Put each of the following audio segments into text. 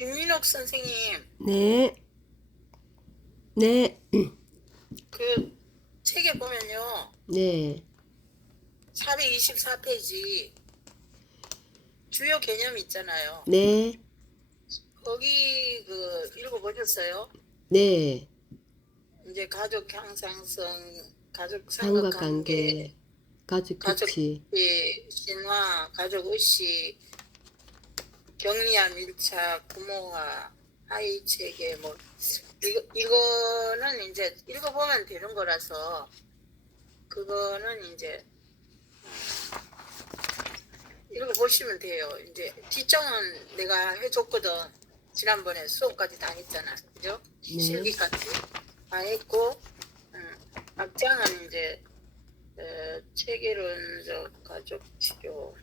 김민옥 선생님, 네, 네, 그 책에 보면요, 네, 424페이지 주요 개념 있잖아요. 네, 거기 읽어보셨어요? 네. 이제 가족 향상성, 가족 삼각관계, 삼각관계, 가족 가족 규칙. 신화, 가족 의식, 격리와 밀착, 부모와 아이 체계, 뭐 이거는 이제 읽어보면 되는 거라서 그거는 이제 읽어보시면 돼요. 이제 뒷장은 내가 해줬거든. 지난번에 수업까지 다 했잖아. 그죠? 네, 실기까지 다 했고, 앞장은 이제 체계론적 가족치료.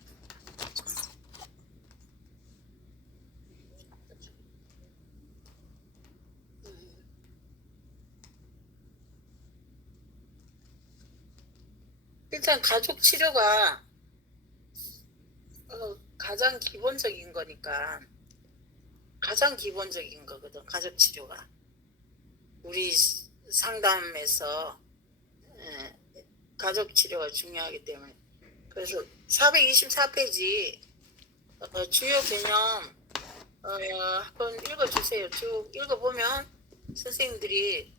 일단 가족치료가 가장 기본적인 거니까 가장 기본적인 거거든. 가족치료가 우리 상담에서 가족치료가 중요하기 때문에. 그래서 424페이지 주요 개념 한번 읽어주세요. 쭉 읽어보면 선생님들이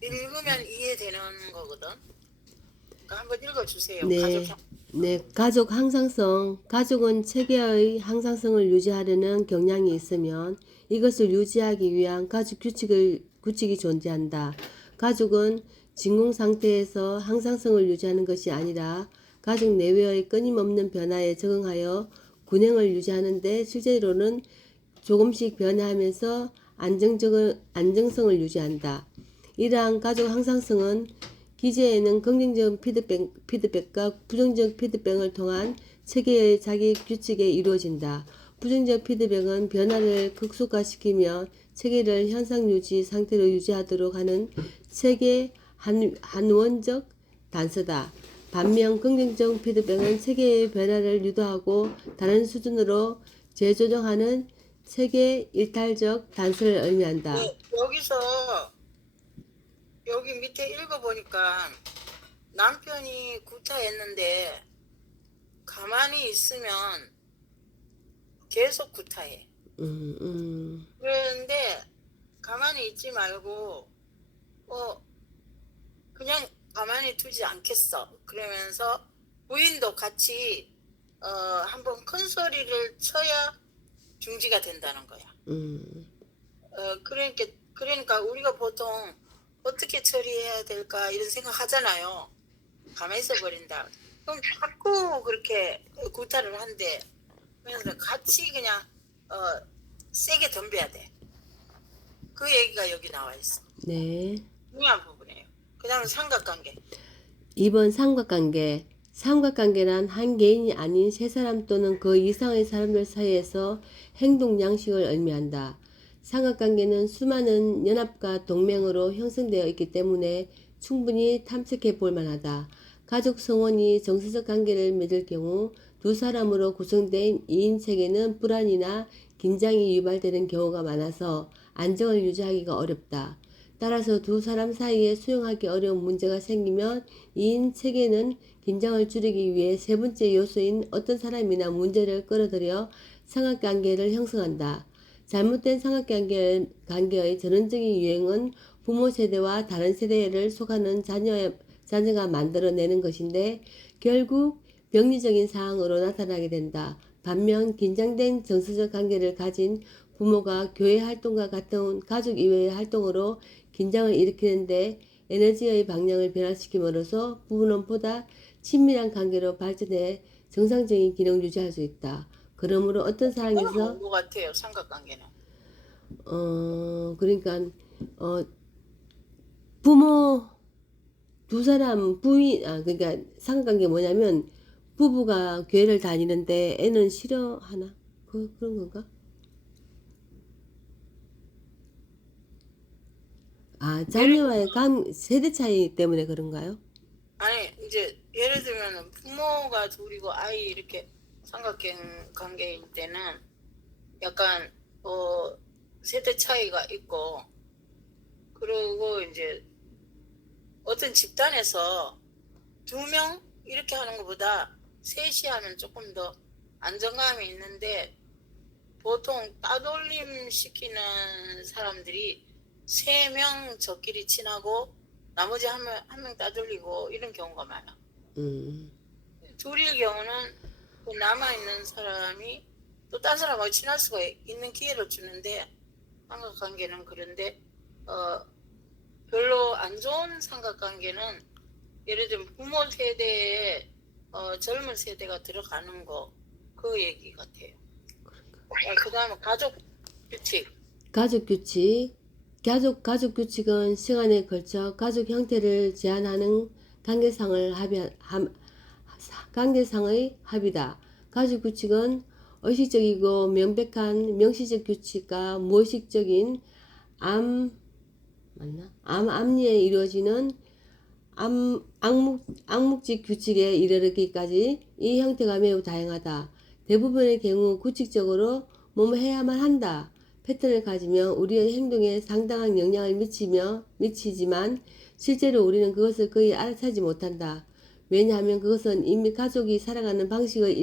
읽으면 이해되는 거거든. 그러니까 한번 읽어주세요. 가족 네, 네. 가족 항상성. 가족은 체계의 항상성을 유지하려는 경향이 있으면 이것을 유지하기 위한 가족 규칙이 존재한다. 가족은 진공 상태에서 항상성을 유지하는 것이 아니라 가족 내외의 끊임없는 변화에 적응하여 균형을 유지하는데 실제로는 조금씩 변화하면서 안정성을 유지한다. 이러한 가족 항상성은 기재에는 긍정적 피드백과 부정적 피드백을 통한 체계의 자기 규칙에 이루어진다. 부정적 피드백은 변화를 극소화시키며 체계를 현상 유지 상태로 유지하도록 하는 체계 한원적 단서다. 반면 긍정적 피드백은 체계의 변화를 유도하고 다른 수준으로 재조정하는 체계 일탈적 단서를 의미한다. 네, 여기서 여기 밑에 읽어보니까 남편이 구타했는데 가만히 있으면 계속 구타해. 그런데 가만히 있지 말고 그냥 가만히 두지 않겠어. 그러면서 부인도 같이 한번 큰 소리를 쳐야 중지가 된다는 거야. 그러니까 우리가 보통 어떻게 처리해야 될까 이런 생각 하잖아요. 가만히 있어 버린다. 그럼 자꾸 그렇게 구타를 한대. 그래서 같이 그냥 세게 덤벼야 돼. 그 얘기가 여기 나와 있어. 네. 중요한 부분이에요. 그다음에 삼각관계. 2번 삼각관계. 삼각관계란 한 개인이 아닌 세 사람 또는 그 이상의 사람들 사이에서 행동 양식을 의미한다. 삼각관계는 수많은 연합과 동맹으로 형성되어 있기 때문에 충분히 탐색해 볼 만하다. 가족 성원이 정서적 관계를 맺을 경우 두 사람으로 구성된 2인 체계는 불안이나 긴장이 유발되는 경우가 많아서 안정을 유지하기가 어렵다. 따라서 두 사람 사이에 수용하기 어려운 문제가 생기면 2인 체계는 긴장을 줄이기 위해 세 번째 요소인 어떤 사람이나 문제를 끌어들여 삼각관계를 형성한다. 잘못된 삼각관계의 전형적인 유행은 부모 세대와 다른 세대를 속하는 자녀가 만들어내는 것인데 결국 병리적인 사항으로 나타나게 된다. 반면 긴장된 정서적 관계를 가진 부모가 교회 활동과 같은 가족 이외의 활동으로 긴장을 일으키는데 에너지의 방향을 변화시킴으로써 부부는 보다 친밀한 관계로 발전해 정상적인 기능을 유지할 수 있다. 그러므로 어떤 그거는 상황에서 뭔것 같아요. 삼각관계는. 그러니까 어 부모 두 사람 그러니까 상관관계 뭐냐면 부부가 교회를 다니는데 애는 싫어하나? 그런 건가? 예를 들면 자녀와의 세대 차이 때문에 그런가요? 아니 이제 예를 들면 부모가 둘이고 아이 이렇게 삼각관계일 때는 약간 세대 차이가 있고, 그리고 이제 어떤 집단에서 2명 이렇게 하는 것보다 셋이 하면 조금 더 안정감이 있는데, 보통 따돌림 시키는 사람들이 3명 저끼리 친하고 나머지 한 명 따돌리고 이런 경우가 많아. 음, 둘일 경우는 그 남아있는 사람이 또 딴 사람하고 친할 수가 있는 기회를 주는데, 삼각관계는 그런데 별로 안 좋은 삼각관계는 예를 들면 부모 세대에 젊은 세대가 들어가는 거, 그 얘기 같아요. 그 다음에 가족 규칙. 가족 규칙. 가족 규칙은 시간에 걸쳐 가족 형태를 제한하는 관계상의 합의다. 가족 규칙은 의식적이고 명백한 명시적 규칙과 무의식적인 암암리에 이루어지는 암묵적 규칙에 이르기까지 이 형태가 매우 다양하다. 대부분의 경우 규칙적으로 뭐뭐 해야만 한다 패턴을 가지며 우리의 행동에 상당한 영향을 미치지만 실제로 우리는 그것을 거의 알아차지 못한다. 왜냐하면 그것은 이미 가족이 살아가는 방식의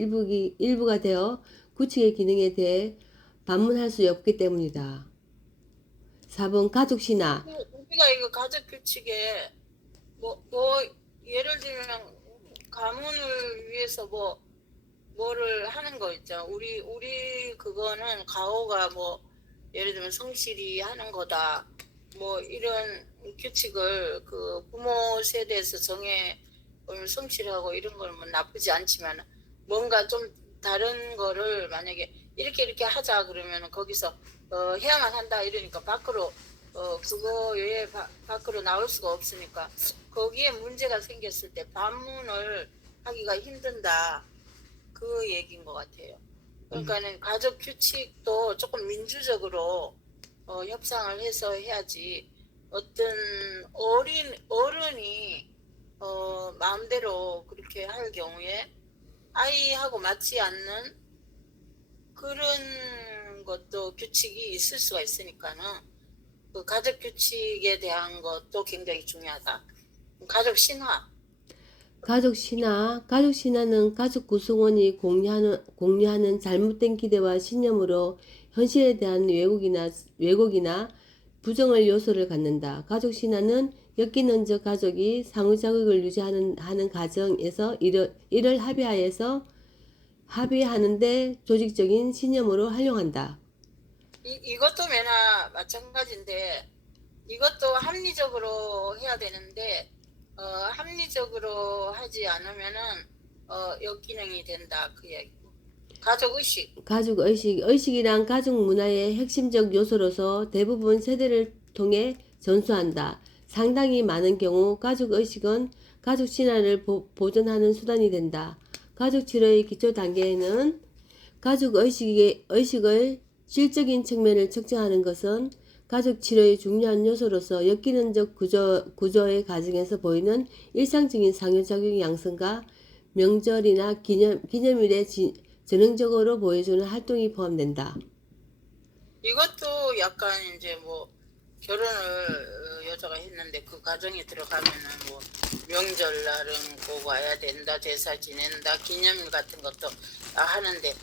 일부가 되어 규칙의 기능에 대해 반문할 수 없기 때문이다. 4번 가족 신화. 우리가 이거 가족 규칙에 뭐 예를 들면 가문을 위해서 뭐를 하는 거 있죠. 우리 그거는 가오가 뭐 예를 들면 성실히 하는 거다. 뭐 이런 규칙을 그 부모 세대에서 정해 성실하고 이런 거는 뭐 나쁘지 않지만, 뭔가 좀 다른 거를 만약에 이렇게 하자 그러면 거기서 해야만 한다 이러니까 밖으로 그거 외에 밖으로 나올 수가 없으니까 거기에 문제가 생겼을 때 반문을 하기가 힘든다, 그 얘기인 것 같아요. 그러니까는 가족 규칙도 조금 민주적으로 협상을 해서 해야지, 어떤 어른이 마음대로 그렇게 할 경우에 아이하고 맞지 않는 그런 것도 규칙이 있을 수가 있으니까는 그 가족 규칙에 대한 것도 굉장히 중요하다. 가족 신화. 가족 신화는 가족 구성원이 공유하는 잘못된 기대와 신념으로 현실에 대한 왜곡이나 부정의 요소를 갖는다. 가족 신화는 엮이는 저 가족이 상호작용을 유지하는 과정에서 이를 합의하는데 조직적인 신념으로 활용한다. 이것도 매나 마찬가지인데, 이것도 합리적으로 해야 되는데 합리적으로 하지 않으면은 역기능이 된다, 그 얘기고. 의식이란 가족 문화의 핵심적 요소로서 대부분 세대를 통해 전수한다. 상당히 많은 경우 가족 의식은 가족 신화를 보존하는 수단이 된다. 가족 치료의 기초 단계에는 가족 의식의 질적인 측면을 측정하는 것은 가족 치료의 중요한 요소로서 엮이는적 구조의 과정에서 보이는 일상적인 상호작용 양성과 명절이나 기념일에 전형적으로 보여주는 활동이 포함된다. 이것도 약간 이제 뭐 결혼을 여자가 했는데 그 가정에 들어가면은 뭐 명절날은 꼭 와야 된다, 제사 지낸다, 기념일 같은 것도 하는데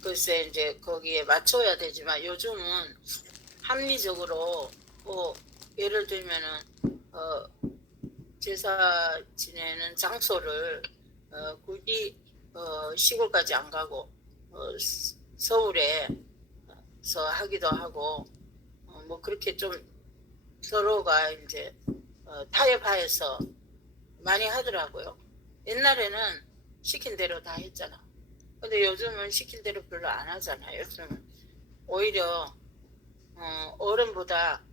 글쎄 이제 거기에 맞춰야 되지만, 요즘은 합리적으로 예를 들면은 제사 지내는 장소를 굳이 시골까지 안 가고 서울에서 하기도 하고, 뭐 그렇게 좀 서로가 이제 타협하여서 많이 하더라고요. 옛날에는 시킨 대로 다 했잖아. 근데 요즘은 시킨 대로 별로 안 하잖아요. 요즘은 오히려 어른보다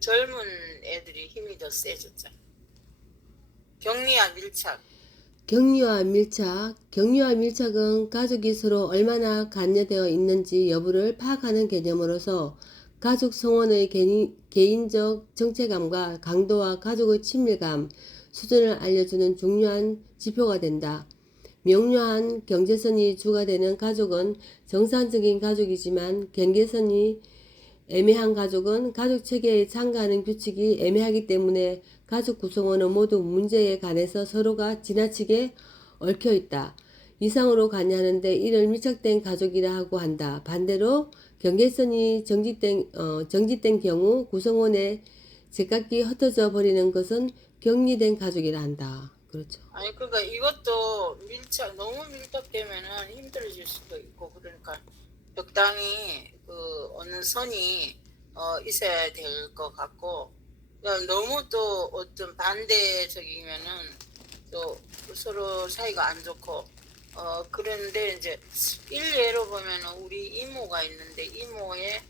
젊은 애들이 힘이 더 세졌잖아. 격리와 밀착. 격리와 밀착은 가족이 서로 얼마나 관여되어 있는지 여부를 파악하는 개념으로서 가족 성원의 개인적 정체감과 강도와 가족의 친밀감 수준을 알려주는 중요한 지표가 된다. 명료한 경제선이 주가 되는 가족은 정상적인 가족이지만 경계선이 애매한 가족은 가족 체계에 참가하는 규칙이 애매하기 때문에 가족 구성원은 모두 문제에 관해서 서로가 지나치게 얽혀 있다. 이상으로 관여하는데 이를 밀착된 가족이라 하고 한다. 반대로 경계선이 정지된 경우 구성원의 제각기 흩어져 버리는 것은 격리된 가족이라 한다. 그렇죠. 아니 그러니까 이것도 너무 밀착되면은 힘들어질 수도 있고 그러니까 적당히 그 어느 선이 있어야 될 것 같고 그러니까 너무 또 어떤 반대적이면은 또 서로 사이가 안 좋고 그런데 이제 일례로 보면은 우리 이모가 있는데 이모의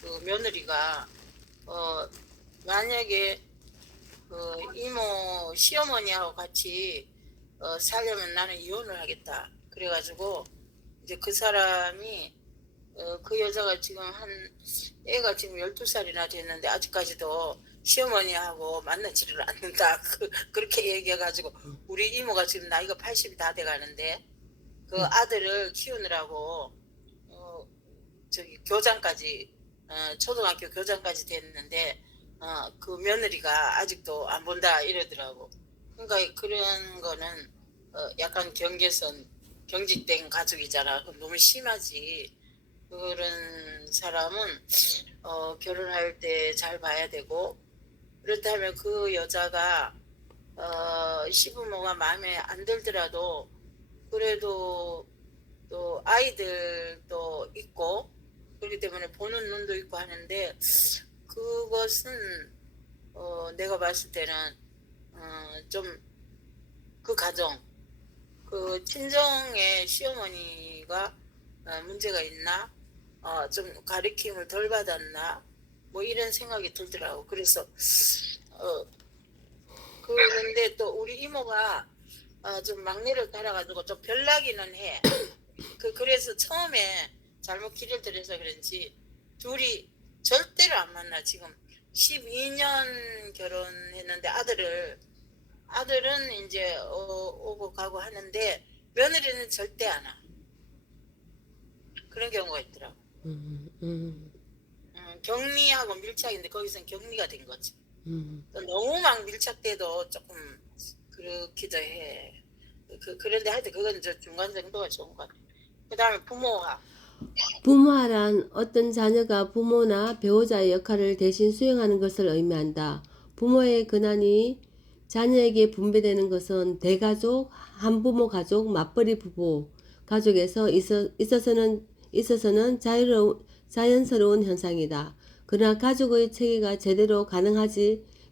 그 며느리가 만약에 그 이모 시어머니하고 같이 살려면 나는 이혼을 하겠다. 그래가지고 이제 그 사람이 그 여자가 지금 애가 지금 12살이나 됐는데 아직까지도 시어머니하고 만나지를 않는다. 그렇게 얘기해가지고 우리 이모가 지금 나이가 80이 다 돼가는데 그 아들을 키우느라고 저기 교장까지 초등학교 교장까지 됐는데 그 며느리가 아직도 안 본다 이러더라고. 그러니까 그런 거는 약간 경직된 가족이잖아. 그럼 너무 심하지. 그런 사람은 결혼할 때 잘 봐야 되고 그렇다면 그 여자가 시부모가 마음에 안 들더라도 그래도 또 아이들도 있고 그렇기 때문에 보는 눈도 있고 하는데 그것은 내가 봤을 때는 좀 그 가정 그 친정의 시어머니가 문제가 있나 좀 가르침을 덜 받았나 뭐 이런 생각이 들더라고. 그래서 그런데 또 우리 이모가 좀 막내를 달아가지고 좀 별나기는 해. 그래서 처음에 잘못 길을 들여서 그런지 둘이 절대로 안 만나. 지금 12년 결혼했는데 아들은 이제 오고 가고 하는데 며느리는 절대 안 와. 그런 경우가 있더라고. 격리하고 밀착인데 거기서는 격리가 된 거지. 너무 막 밀착돼도 조금 그렇기도 해. 그런데 하여튼 그건 저 중간 정도가 좋은 것 같아. 그 다음에 부모와 부모란 어떤 자녀가 부모나 배우자의 역할을 대신 수행하는 것을 의미한다. 부모의 권한이 자녀에게 분배되는 것은 대가족, 한부모 가족, 맞벌이 부부 가족에서 있어서는 자연스러운 현상이다. 그러나 가족의 체계가 제대로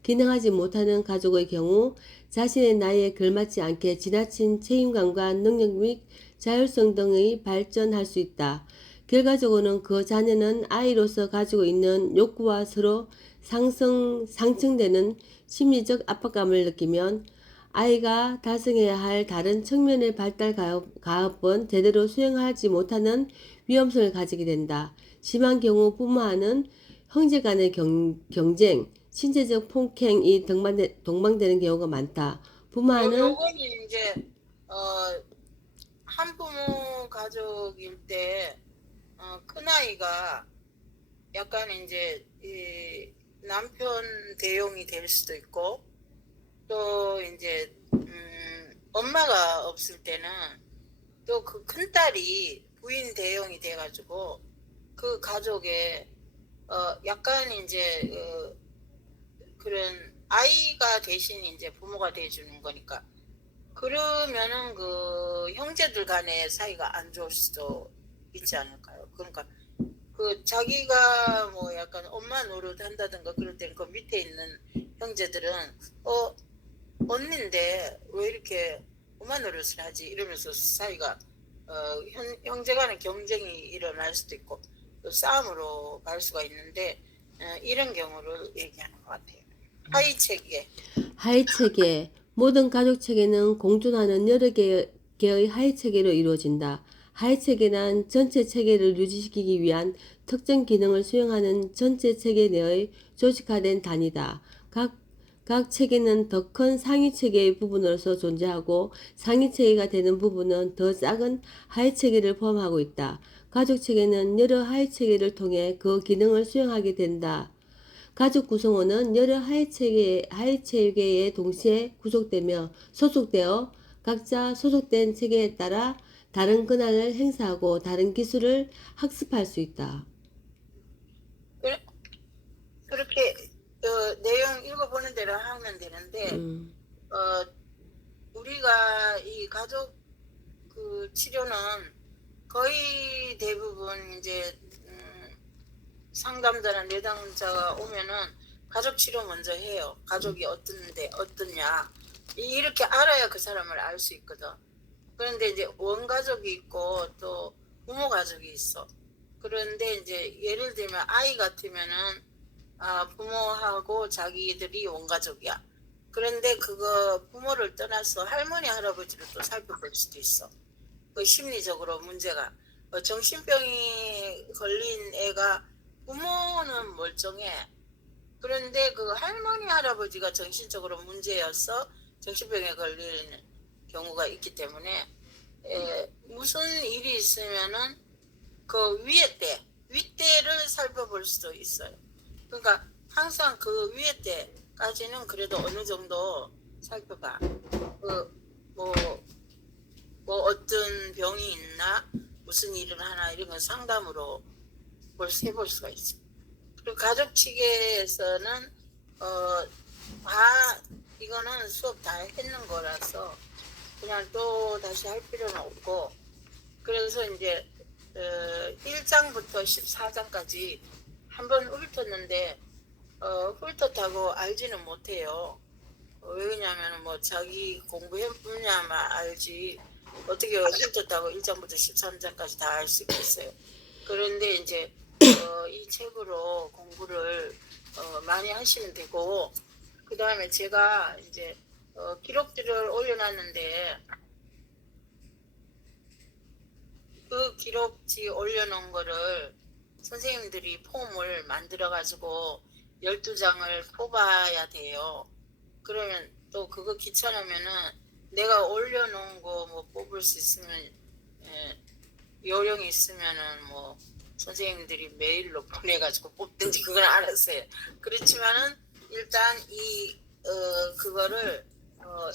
기능하지 못하는 가족의 경우 자신의 나이에 걸맞지 않게 지나친 책임감과 능력 및 자율성 등의 발전할 수 있다. 결과적으로는 그 자녀는 아이로서 가지고 있는 욕구와 서로 상충되는 심리적 압박감을 느끼면 아이가 달성해야 할 다른 측면의 발달 가업은 제대로 수행하지 못하는 위험성을 가지게 된다. 심한 경우 부모와는 형제 간의 경쟁, 신체적 폭행이 동반되는 경우가 많다. 부모와는 요거는 이제 한부모 가족일 때 큰아이가 약간 이제 이 남편 대용이 될 수도 있고 또 이제 엄마가 없을 때는 또 그 큰딸이 부인 대용이 돼가지고 그 가족에 약간 이제 그런 아이가 대신 이제 부모가 돼주는 거니까 그러면은 그 형제들 간의 사이가 안 좋을 수도 있지 않을까요? 그러니까 그 자기가 뭐 약간 엄마 노릇 한다든가 그럴 때는 그 밑에 있는 형제들은 언니인데 왜 이렇게 엄마 노릇을 하지 이러면서 사이가 형제 간의 경쟁이 일어날 수도 있고 또 싸움으로 갈 수가 있는데 이런 경우를 얘기하는 것 같아요. 하이 체계. 하위 체계, 모든 가족 체계는 공존하는 여러 개의 하위 체계로 이루어진다. 하위 체계란 전체 체계를 유지시키기 위한 특정 기능을 수행하는 전체 체계 내의 조직화된 단위다. 각 각 체계는 더 큰 상위 체계의 부분으로서 존재하고 상위 체계가 되는 부분은 더 작은 하위 체계를 포함하고 있다. 가족 체계는 여러 하위 체계를 통해 그 기능을 수행하게 된다. 가족 구성원은 여러 하위 체계에 동시에 구속되며 소속되어 각자 소속된 체계에 따라 다른 권한을 행사하고 다른 기술을 학습할 수 있다. 그래- 그렇게 내용 읽어보는 대로 하면 되는데 우리가 이 가족 그 치료는 거의 대부분 이제 상담자나 내담자가 오면은 가족 치료 먼저 해요. 가족이 어떻냐 이렇게 알아야 그 사람을 알 수 있거든. 그런데 이제 원가족이 있고 또 부모 가족이 있어. 그런데 이제 예를 들면 아이 같으면은 부모하고 자기들이 원가족이야. 그런데 그거 부모를 떠나서 할머니 할아버지를 또 살펴볼 수도 있어. 그 심리적으로 문제가 정신병이 걸린 애가 부모는 멀쩡해. 그런데 그 할머니 할아버지가 정신적으로 문제여서 정신병에 걸리는 경우가 있기 때문에 무슨 일이 있으면은 그 윗대를 살펴볼 수도 있어요. 그러니까 항상 그 위에 때까지는 그래도 어느 정도 살펴봐. 뭐 어떤 병이 있나, 무슨 일을 하나 이런 건 상담으로 해볼 수가 있어. 그리고 가족 측에서는 이거는 수업 다 했는 거라서 그냥 또 다시 할 필요는 없고, 그래서 이제 1장부터 14장까지 한번 훑었는데 훑었다고 알지는 못해요. 왜냐면 뭐 자기 공부해보냐만 알지 어떻게 훑었다고 1장부터 13장까지 다 알 수 있겠어요. 그런데 이제 이 책으로 공부를 많이 하시면 되고, 그 다음에 제가 이제 기록들을 올려놨는데 그 기록지 올려놓은 거를 선생님들이 폼을 만들어 가지고 12장을 뽑아야 돼요. 그러면 또 그거 귀찮으면은 내가 올려놓은 거 뭐 뽑을 수 있으면 요령이 있으면은 뭐 선생님들이 메일로 보내가지고 뽑든지 그건 알았어요. 그렇지만은 일단 그거를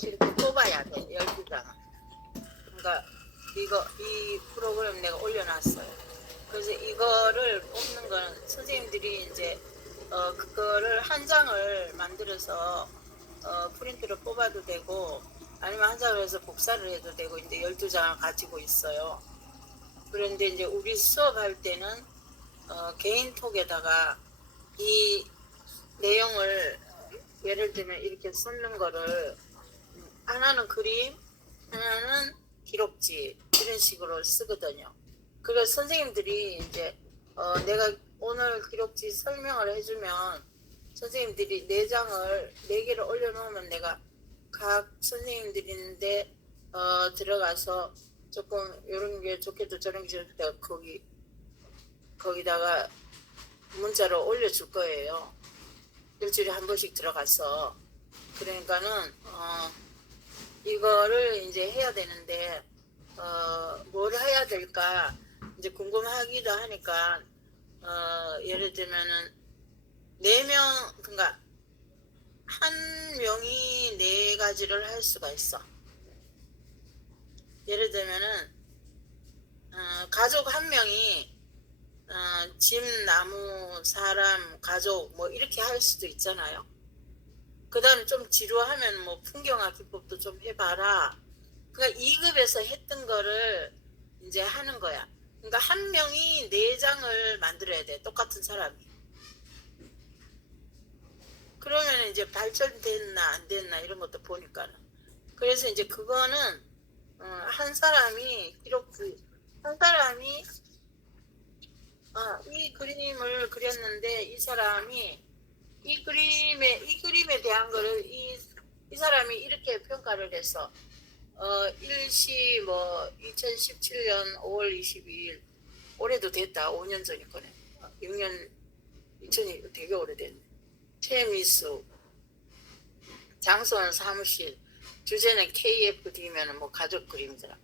이렇게 뽑아야 돼. 12장은. 그러니까 이 프로그램 내가 올려놨어요. 그래서 이거를 뽑는 건 선생님들이 이제 그거를 한 장을 만들어서 프린트로 뽑아도 되고 아니면 한 장을 해서 복사를 해도 되고 이제 12장을 가지고 있어요. 그런데 이제 우리 수업할 때는 개인톡에다가 이 내용을 예를 들면 이렇게 쓰는 거를 하나는 그림, 하나는 기록지 이런 식으로 쓰거든요. 그래서 선생님들이 이제 내가 오늘 기록지 설명을 해주면 선생님들이 4개를 올려놓으면 내가 각 선생님들인데 들어가서 조금 이런 게 좋겠다 저런 게 좋겠다 거기다가 문자로 올려줄 거예요. 일주일에 한 번씩 들어가서. 그러니까는 이거를 이제 해야 되는데 뭘 해야 될까 이제 궁금하기도 하니까 예를 들면은 4명 그러니까 한 명이 4가지를 할 수가 있어. 예를 들면은 가족 한 명이 집, 나무, 사람, 가족 뭐 이렇게 할 수도 있잖아요. 그 다음에 좀 지루하면 뭐 풍경화 기법도 좀 해봐라. 그러니까 2급에서 했던 거를 이제 하는 거야. 그러니까 한 명이 4장을 만들어야 돼. 똑같은 사람이. 그러면 이제 발전됐나 안 됐나 이런 것도 보니까는. 그래서 이제 그거는 한 사람이 이 그림을 그렸는데 이 사람이 이 그림에 대한 거를 이 사람이 이렇게 평가를 했어. 일시 뭐 2017년 5월 22일 올해도 됐다. 5년 전이 거네. 6년 2000이 되게 오래됐네. 최미수 장소는 사무실, 주제는 KFD면 뭐 가족 그림이더라.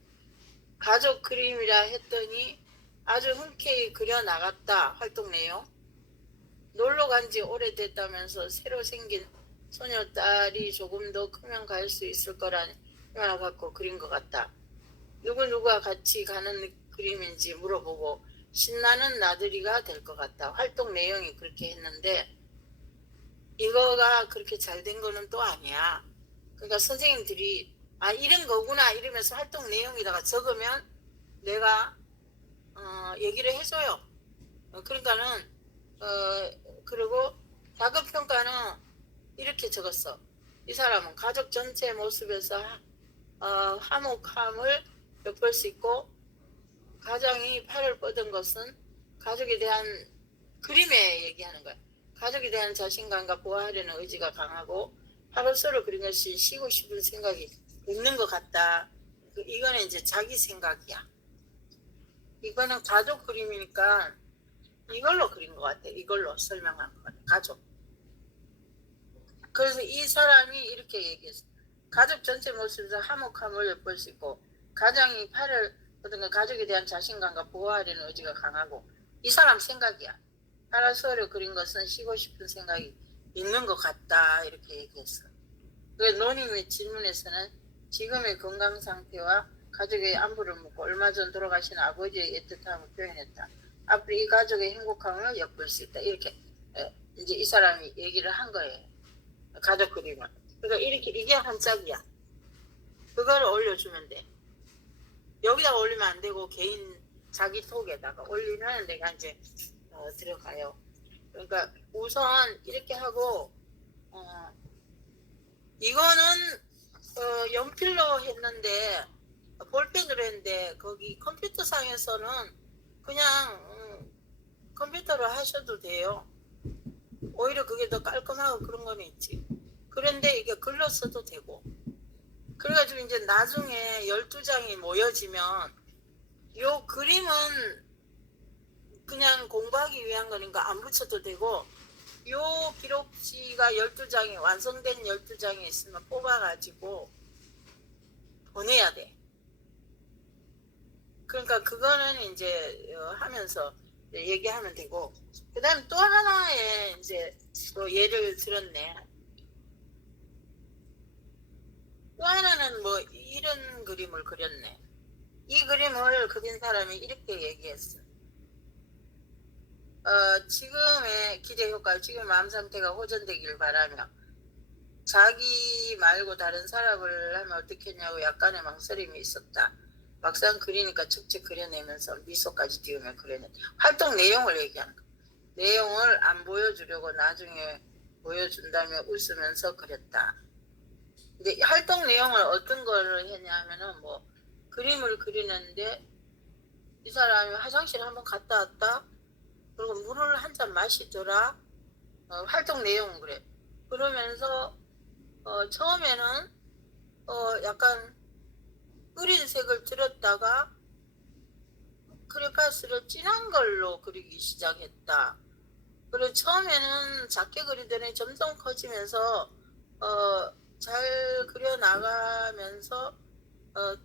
가족 그림이라 했더니 아주 흔쾌히 그려 나갔다. 활동 내용. 놀러 간 지 오래됐다면서 새로 생긴 소녀딸이 조금 더 크면 갈 수 있을 거라는 희망을 갖고 그린 것 같다. 누구누가 같이 가는 그림인지 물어보고 신나는 나들이가 될 것 같다. 활동 내용이 그렇게 했는데 이거가 그렇게 잘 된 거는 또 아니야. 그러니까 선생님들이 아 이런 거구나 이러면서 활동 내용에다가 적으면 내가 얘기를 해줘요. 그러니까는 그리고 작업평가는 이렇게 적었어. 이 사람은 가족 전체 모습에서 화목함을 엿볼 수 있고 가장이 팔을 뻗은 것은 가족에 대한 그림에 얘기하는 거야. 가족에 대한 자신감과 보호하려는 의지가 강하고 파로서로 그린 것이 쉬고 싶은 생각이 있는 것 같다. 이거는 이제 자기 생각이야. 이거는 가족 그림이니까 이걸로 그린 것 같아. 이걸로 설명한 것 같아. 가족. 그래서 이 사람이 이렇게 얘기했어. 가족 전체 모습에서 화목함을 엿볼 수 있고 가장이 팔을 뻗은 가족에 대한 자신감과 보호하려는 의지가 강하고 이 사람 생각이야. 파라솔을 그린 것은 쉬고 싶은 생각이 있는 것 같다. 이렇게 얘기했어. 노님의 질문에서는 지금의 건강 상태와 가족의 안부를 묻고 얼마 전 돌아가신 아버지의 애틋함을 표현했다. 앞으로 이 가족의 행복함을 엿볼 수 있다. 이렇게 이제 이 사람이 얘기를 한 거예요. 가족 그림을. 그러니까 이렇게 이게 한 짝이야. 그거를 올려주면 돼. 여기다가 올리면 안 되고 개인 자기 톡에다가 올리면 내가 이제 들어가요. 그러니까 우선 이렇게 하고 이거는 연필로 했는데 볼펜으로 했는데 거기 컴퓨터상에서는 그냥 컴퓨터로 하셔도 돼요. 오히려 그게 더 깔끔하고 그런 거는 있지. 그런데 이게 글로 써도 되고. 그래가지고 이제 나중에 12장이 모여지면 요 그림은 그냥 공부하기 위한 거니까 안 붙여도 되고 요 기록지가 12장이 완성된 12장이 있으면 뽑아가지고 보내야 돼. 그러니까 그거는 이제 하면서 얘기하면 되고 그 다음에 또 하나의 이제 또 예를 들었네. 또 하나는 뭐 이런 그림을 그렸네. 이 그림을 그린 사람이 이렇게 얘기했어. 지금의 기대 효과, 지금 마음 상태가 호전되길 바라며 자기 말고 다른 사람을 하면 어떻겠냐고 약간의 망설임이 있었다. 막상 그리니까 척척 그려내면서 미소까지 띄우며 그려냈다. 활동 내용을 얘기하는 거야. 내용을 안 보여주려고 나중에 보여준다며 웃으면서 그렸다. 근데 활동 내용을 어떤 걸 했냐면은 뭐 그림을 그리는데 이 사람이 화장실 한번 갔다 왔다. 그리고 물을 한 잔 마시더라. 활동 내용은 그래. 그러면서 처음에는 약간 흐린 색을 들었다가 크레파스를 진한 걸로 그리기 시작했다. 그리고 처음에는 작게 그리더니 점점 커지면서 잘 그려 나가면서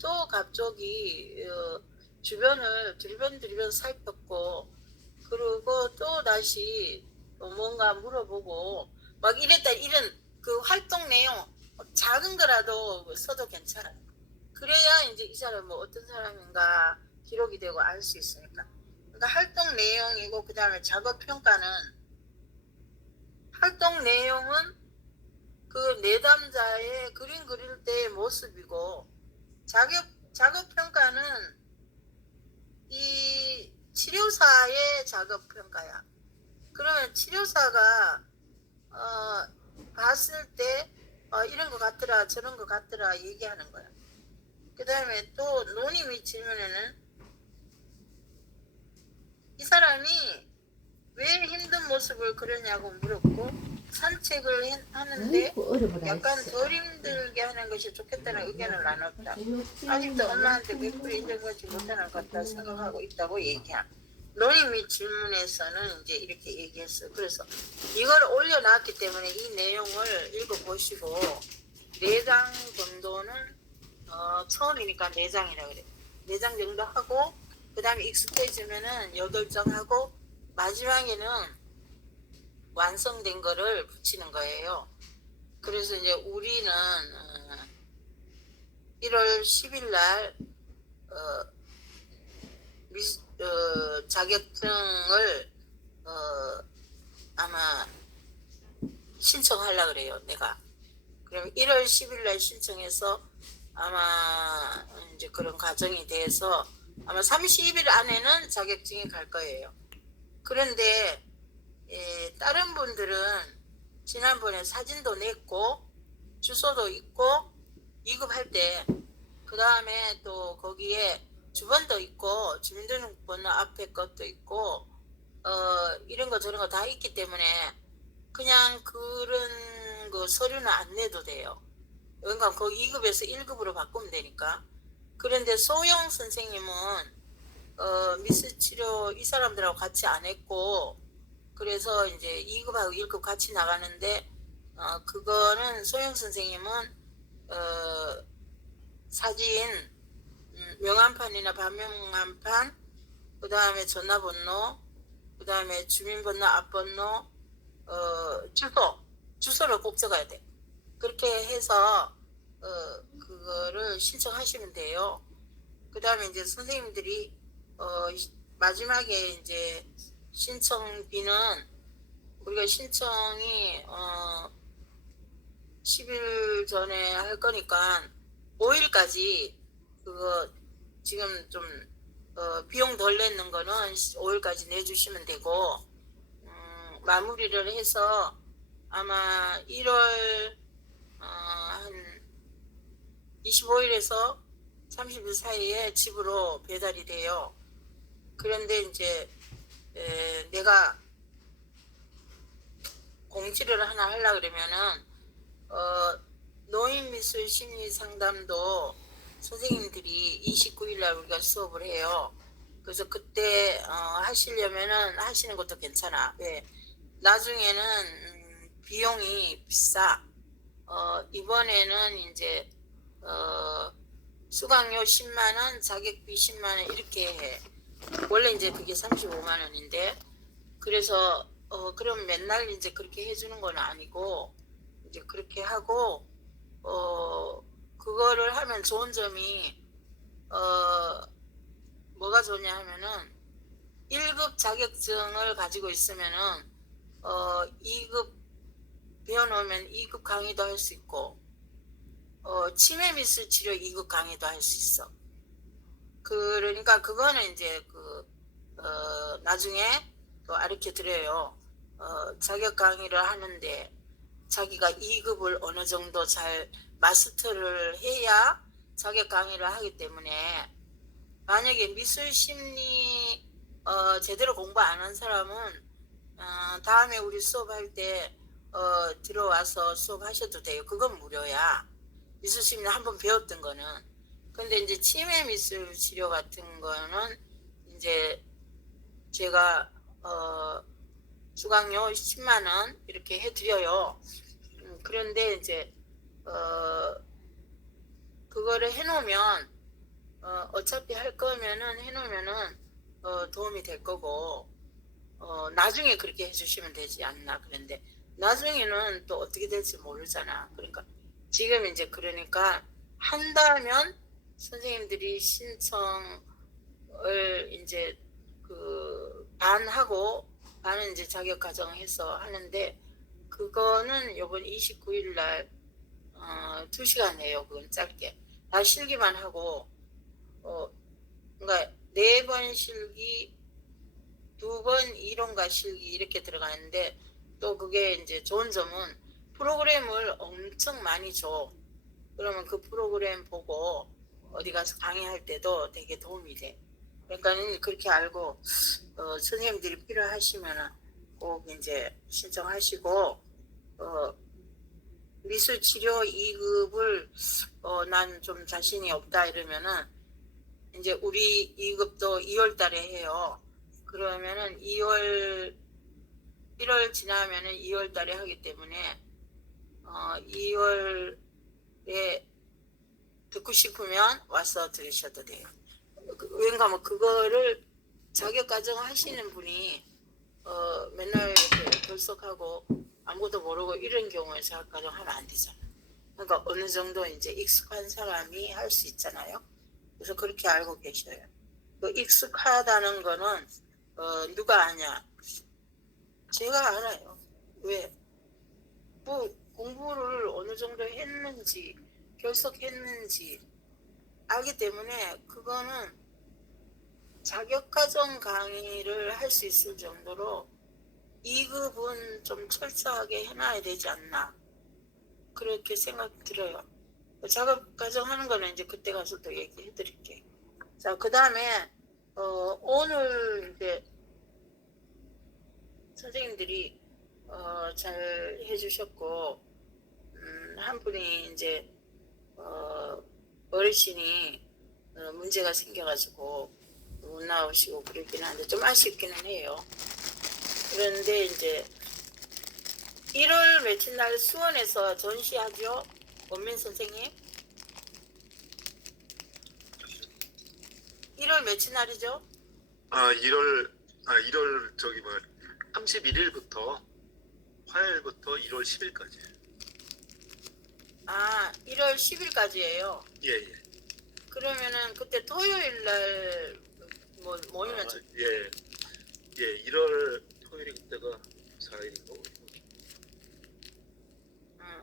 또 갑자기 주변을 들변 살폈고 그리고 또 다시 뭔가 물어보고 막 이랬다. 이런 그 활동 내용 작은 거라도 써도 괜찮아. 그래야 이제 이 사람 뭐 어떤 사람인가 기록이 되고 알 수 있으니까. 그러니까 활동 내용이고 그 다음에 작업 평가는 활동 내용은 그 내담자의 그림 그릴 때의 모습이고 작업 평가는 이 치료사의 작업 평가야. 그러면 치료사가 봤을 때 이런 거 같더라 저런 거 같더라 얘기하는 거야. 그 다음에 또 노님이 질문에는 이 사람이 왜 힘든 모습을 그러냐고 물었고 산책을 하는데 약간 덜 힘들게 하는 것이 좋겠다는 의견을 나눴다. 아직도 엄마한테 100% 인정받지 못하는 것 같다 생각하고 있다고 얘기한. 노님이 질문에서는 이제 이렇게 얘기했어요. 그래서 이걸 올려놨기 때문에 이 내용을 읽어보시고 4장 정도는 처음이니까 4장이라 그래. 4장 정도 하고 그 다음에 익숙해지면은 8장 하고 마지막에는 완성된 거를 붙이는 거예요. 그래서 이제 우리는 1월 10일 날 자격증을 아마 신청하려고 그래요. 내가. 그럼 1월 10일 날 신청해서 아마 이제 그런 과정이 돼서 아마 30일 안에는 자격증이 갈 거예요. 그런데 다른 분들은 지난번에 사진도 냈고 주소도 있고 이급할 때 그 다음에 또 거기에 주번도 있고 주민등록번호 앞에 것도 있고 이런 거 저런 거 다 있기 때문에 그냥 그런 거 서류는 안 내도 돼요. 그러니까 그 2급에서 1급으로 바꾸면 되니까. 그런데 소영 선생님은 미스 치료 이 사람들하고 같이 안 했고 그래서 이제 2급하고 1급 같이 나가는데 그거는 소영 선생님은 사진 명함판이나 반명함판 그 다음에 전화번호 그 다음에 주민번호 앞번호 주소를 꼭 적어야 돼. 그렇게 해서 그거를 신청하시면 돼요. 그 다음에 이제 선생님들이 마지막에 이제 신청비는 우리가 신청이 10일 전에 할 거니까 5일까지 그거 지금 좀 비용 덜 내는 거는 5일까지 내주시면 되고 마무리를 해서 아마 1월 한 25일에서 30일 사이에 집으로 배달이 돼요. 그런데 이제 내가 공지를 하나 하려고 그러면은 노인미술 심리상담도 선생님들이 29일 날 우리가 수업을 해요. 그래서 그때 하시려면은 하시는 것도 괜찮아. 왜? 나중에는 비용이 비싸. 이번에는 이제 수강료 10만 원, 자격비 10만 원 이렇게 해. 원래 이제 그게 35만 원인데 그래서 그럼 맨날 이제 그렇게 해주는 건 아니고 이제 그렇게 하고 그거를 하면 좋은 점이 뭐가 좋냐 하면은 1급 자격증을 가지고 있으면은 2급 배워놓으면 2급 강의도 할 수 있고 치매 미술 치료 2급 강의도 할 수 있어. 그러니까 그거는 이제 나중에 또 가르쳐 드려요. 자격 강의를 하는데 자기가 2급을 어느 정도 잘 마스터를 해야 자격 강의를 하기 때문에 만약에 미술 심리 제대로 공부 안 한 사람은 다음에 우리 수업할 때 들어와서 수업하셔도 돼요. 그건 무료야. 미술 심리 한번 배웠던 거는. 근데 이제 치매 미술 치료 같은 거는 이제 제가 수강료 10만 원 이렇게 해드려요. 그런데 이제 그거를 해놓으면 어차피 할 거면은 해놓으면은 도움이 될 거고 나중에 그렇게 해주시면 되지 않나. 그런데 나중에는 또 어떻게 될지 모르잖아. 그러니까 지금 이제 그러니까 한다면 선생님들이 신청을 이제 반하고 반은 이제 자격 과정해서 하는데 그거는 요번 29일 날 2시간 해요. 그건 짧게 다 실기만 하고 그러니까 4번 실기 2번 이론과 실기 이렇게 들어가는데 또 그게 이제 좋은 점은 프로그램을 엄청 많이 줘. 그러면 그 프로그램 보고 어디 가서 강의할 때도 되게 도움이 돼. 그러니까 그렇게 알고 선생님들이 필요하시면 꼭 이제 신청하시고 미술치료 2급을 난 좀 자신이 없다 이러면은 이제 우리 2급도 2월 달에 해요. 그러면은 1월 지나면은 2월 달에 하기 때문에 2월 듣고 싶으면 와서 들으셔도 돼요. 왠가 뭐 그거를 자격과정 하시는 분이 맨날 이렇게 결석하고 아무것도 모르고 이런 경우에 자격과정 하면 안 되잖아요. 그러니까 어느 정도 이제 익숙한 사람이 할 수 있잖아요. 그래서 그렇게 알고 계셔요. 그 익숙하다는 거는 누가 아냐? 제가 알아요. 왜? 뭐 공부를 어느 정도 했는지 결석했는지 알기 때문에 그거는 자격과정 강의를 할 수 있을 정도로 2급은 좀 철저하게 해놔야 되지 않나 그렇게 생각이 들어요. 자격과정 하는 거는 이제 그때 가서 또 얘기해 드릴게요. 자, 그 다음에 오늘 이제 선생님들이 잘 해주셨고 한 분이 이제 어르신이 문제가 생겨가지고 못 나오시고 그러긴 한데 좀 아쉽기는 해요. 그런데 이제 1월 며칠 날 수원에서 전시하죠? 원민 선생님? 1월 며칠 날이죠? 1월 31일부터 화요일부터 1월 10일까지. 1월 10일까지예요. 예. 그러면은 그때 토요일 날 모이면 1월 토요일이 그때가 4일인가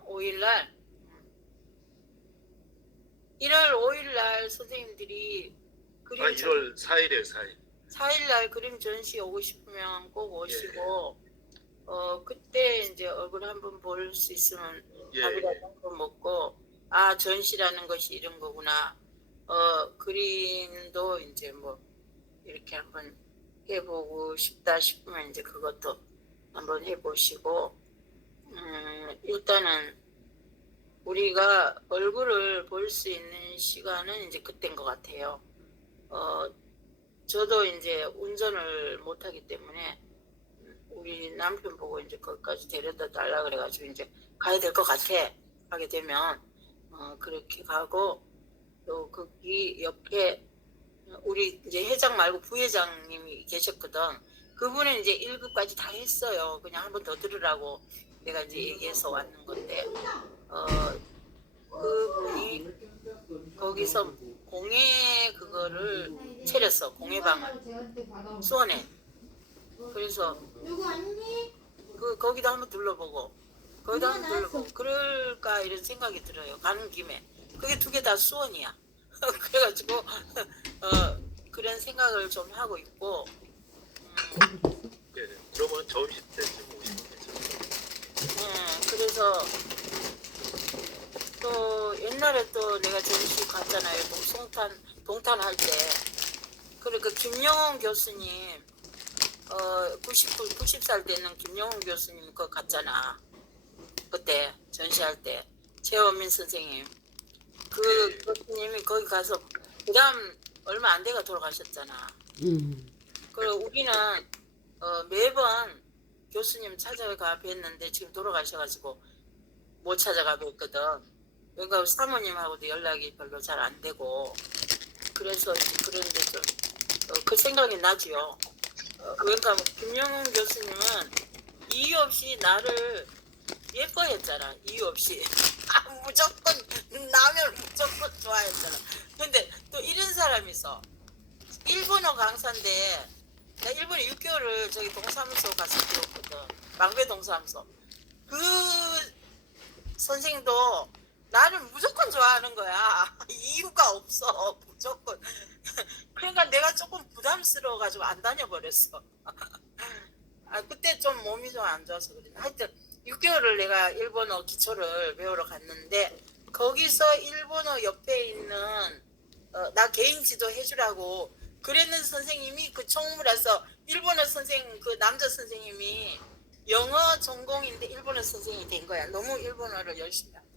5일 날 1월 5일 날 선생님들이 그림 1월 4일이에요, 4일. 4일 날 그림 전시 오고 싶으면 꼭 오시고 그때 이제 얼굴 한번 볼 수 있으면 밥이라도 한번 먹고 전시라는 것이 이런 거구나. 그림도 이제 뭐 이렇게 한번 해보고 싶다 싶으면 이제 그것도 한번 해보시고 일단은 우리가 얼굴을 볼 수 있는 시간은 이제 그때인 것 같아요. 저도 이제 운전을 못하기 때문에 우리 남편 보고 이제 거기까지 데려다 달라 그래가지고 이제 가야 될 것 같아. 가게 되면 그렇게 가고 또 거기 옆에 우리 이제 회장 말고 부회장님이 계셨거든. 그분은 이제 1급까지 다 했어요. 그냥 한번 더 들으라고 내가 이제 얘기해서 왔는 건데 그분이 거기서 공예 그거를 차렸어. 공예방을 수원에. 그래서 거기도 한번 둘러보고 거기도 한번 둘러보고 그럴까 이런 생각이 들어요. 가는 김에. 그게 두 개 다 수원이야. 그래가지고 그런 생각을 좀 하고 있고 그러면 점심때쯤 오시면 괜찮아요. 그래서 또 옛날에 또 내가 전시 갔잖아요. 동탄 할 때. 그러니까 김영훈 교수님 90살 되는 김영훈 교수님 그거 갔잖아. 그때 전시할 때 최원민 선생님 그 교수님이 거기 가서 그다음 얼마 안 돼가 돌아가셨잖아. 그리고 우리는 매번 교수님 찾아가 뵀는데 지금 돌아가셔가지고 못 찾아가 뵀거든. 그러니까 사모님하고도 연락이 별로 잘 안 되고 그래서 그런데 좀 그 생각이 나지요. 그러니까 김영훈 교수님은 이유 없이 나를 예뻐했잖아. 이유 없이 무조건 나를 무조건 좋아했잖아. 근데 또 이런 사람이 있어. 일본어 강사인데 나 일본에 6개월을 저기 동사무소 가서 배웠거든. 망배 동사무소. 그 선생님도 나를 무조건 좋아하는 거야. 이유가 없어. 무조건. 그러니까 내가 조금 부담스러워가지고 안 다녀버렸어. 그때 좀 몸이 좀 안 좋아서 그래. 하여튼 6개월을 내가 일본어 기초를 배우러 갔는데 거기서 일본어 옆에 있는 나 개인 지도 해주라고 그랬는 선생님이 그 총무라서 일본어 선생님 그 남자 선생님이 영어 전공인데 일본어 선생님이 된 거야. 너무 일본어를 열심히 하더라.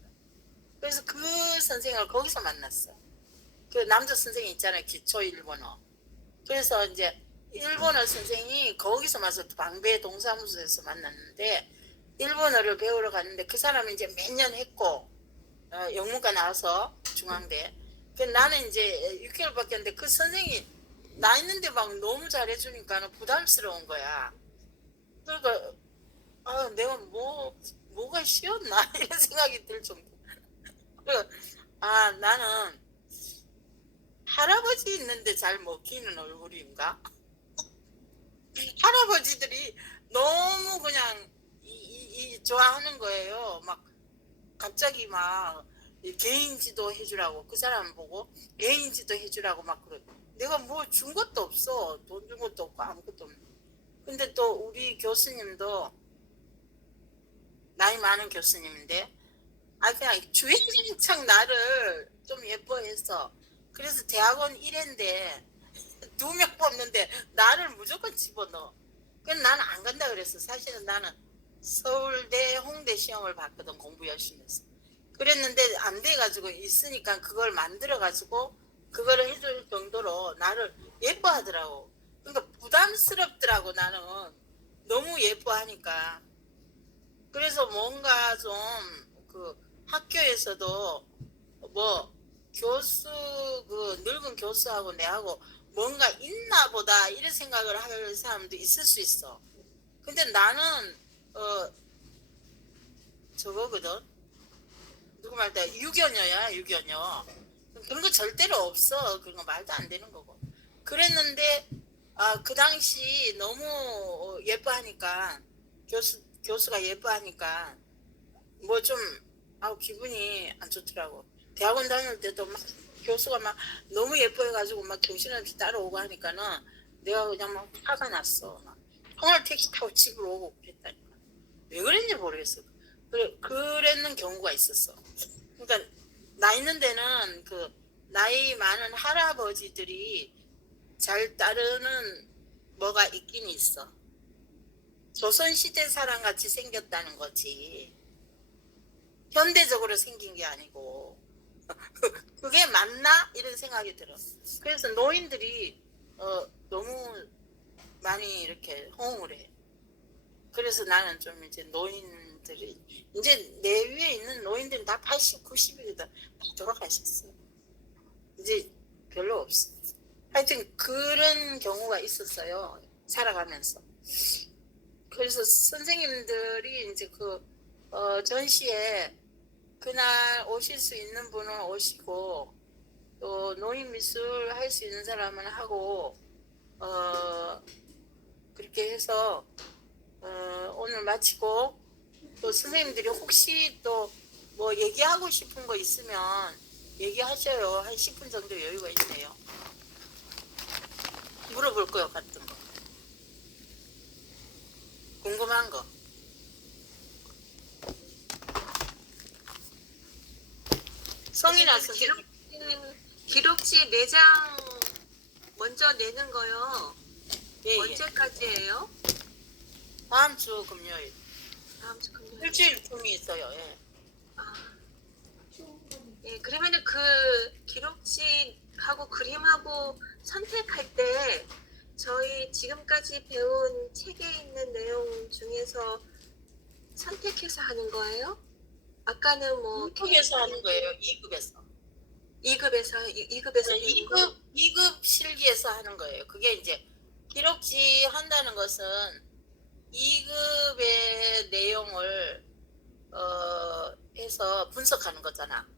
그래서 그 선생님을 거기서 만났어. 그 남자 선생님 있잖아요. 기초 일본어. 그래서 이제 일본어 선생님이 거기서 만나서 방배 동사무소에서 만났는데 일본어를 배우러 갔는데 그 사람은 이제 몇 년 했고 영문과 나와서 중앙대. 그 나는 이제 6개월밖에 안 돼. 그 선생이 나 있는데 막 너무 잘해주니까 부담스러운 거야. 그러니까 내가 뭐가 쉬웠나 이런 생각이 들 정도. 그러니까 나는 할아버지 있는데 잘 먹히는 얼굴인가? 할아버지들이 너무 그냥 좋아하는 거예요. 막 갑자기 막 개인지도 해주라고 그 사람 보고 개인지도 해주라고 막 그래. 내가 뭐 준 것도 없어. 돈 준 것도 없고 아무것도 없네. 근데 또 우리 교수님도 나이 많은 교수님인데 그냥 주인장 나를 좀 예뻐해서 그래서 대학원 1회인데 2명 뽑는데 나를 무조건 집어넣어. 그래서 나는 안 간다 그랬어. 사실은 나는 서울대 홍대 시험을 봤거든. 공부 열심히 해서. 그랬는데 안 돼가지고 있으니까 그걸 만들어가지고 그거를 해줄 정도로 나를 예뻐하더라고. 그러니까 부담스럽더라고. 나는 너무 예뻐하니까. 그래서 뭔가 좀 그 학교에서도 뭐 교수 그 늙은 교수하고 내하고 뭔가 있나 보다 이런 생각을 할 사람도 있을 수 있어. 근데 나는 저거거든. 누구 말다 유견녀야 유견녀. 그런 거 절대로 없어. 그런 거 말도 안 되는 거고. 그랬는데 그 당시 너무 예뻐하니까 교수가 예뻐하니까 뭐 좀 기분이 안 좋더라고. 대학원 다닐 때도 막 교수가 막 너무 예뻐해가지고 막 정신없이 따라오고 하니까는 내가 그냥 막 화가 났어. 막 통화 택시 타고 집으로 오고 그랬다니까. 왜 그랬는지 모르겠어. 그랬는 경우가 있었어. 그러니까 나 있는 데는 그 나이 많은 할아버지들이 잘 따르는 뭐가 있긴 있어. 조선시대 사람 같이 생겼다는 거지. 현대적으로 생긴 게 아니고. 그게 맞나? 이런 생각이 들어. 그래서 노인들이 너무 많이 이렇게 호응을 해. 그래서 나는 좀 이제 노인들이 이제 내 위에 있는 노인들은 다 80, 90이거든. 다 돌아가셨어. 이제 별로 없어. 하여튼 그런 경우가 있었어요. 살아가면서. 그래서 선생님들이 이제 전시에 그날 오실 수 있는 분은 오시고 또 노인 미술 할 수 있는 사람은 하고 그렇게 해서 오늘 마치고 또 선생님들이 혹시 또 뭐 얘기하고 싶은 거 있으면 얘기하셔요. 한 10분 정도 여유가 있네요. 물어볼 거 같은 거 궁금한 거. 성인아 선생님. 기록지 4장 먼저 내는 거요. 예. 언제까지예요? 다음 주 금요일. 다음 주 금요일. 일주일 품이 있어요. 예. 예, 그러면은 그 기록지하고 그림하고 선택할 때 저희 지금까지 배운 책에 있는 내용 중에서 선택해서 하는 거예요? 아까는 뭐 2급에서 하는 거예요. 2급에서. 2급에서 2급 실기에서 하는 거예요. 그게 이제 기록지 한다는 것은 2급의 내용을 해서 분석하는 거잖아.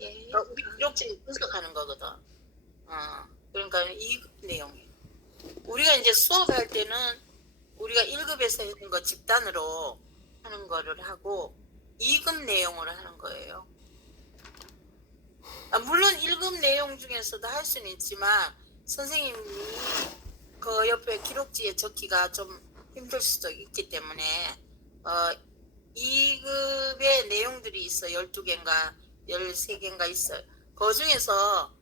예. 우리 기록지를 분석하는 거거든. 그러니까 2급 내용이에요. 우리가 이제 수업할 때는 우리가 1급에서 했는 거 집단으로 하는 거를 하고 2급 내용을 하는 거예요. 물론 1급 내용 중에서도 할 수는 있지만 선생님이 그 옆에 기록지에 적기가 좀 힘들 수도 있기 때문에 2급의 내용들이 있어. 12개인가 13개인가 있어요. 그 중에서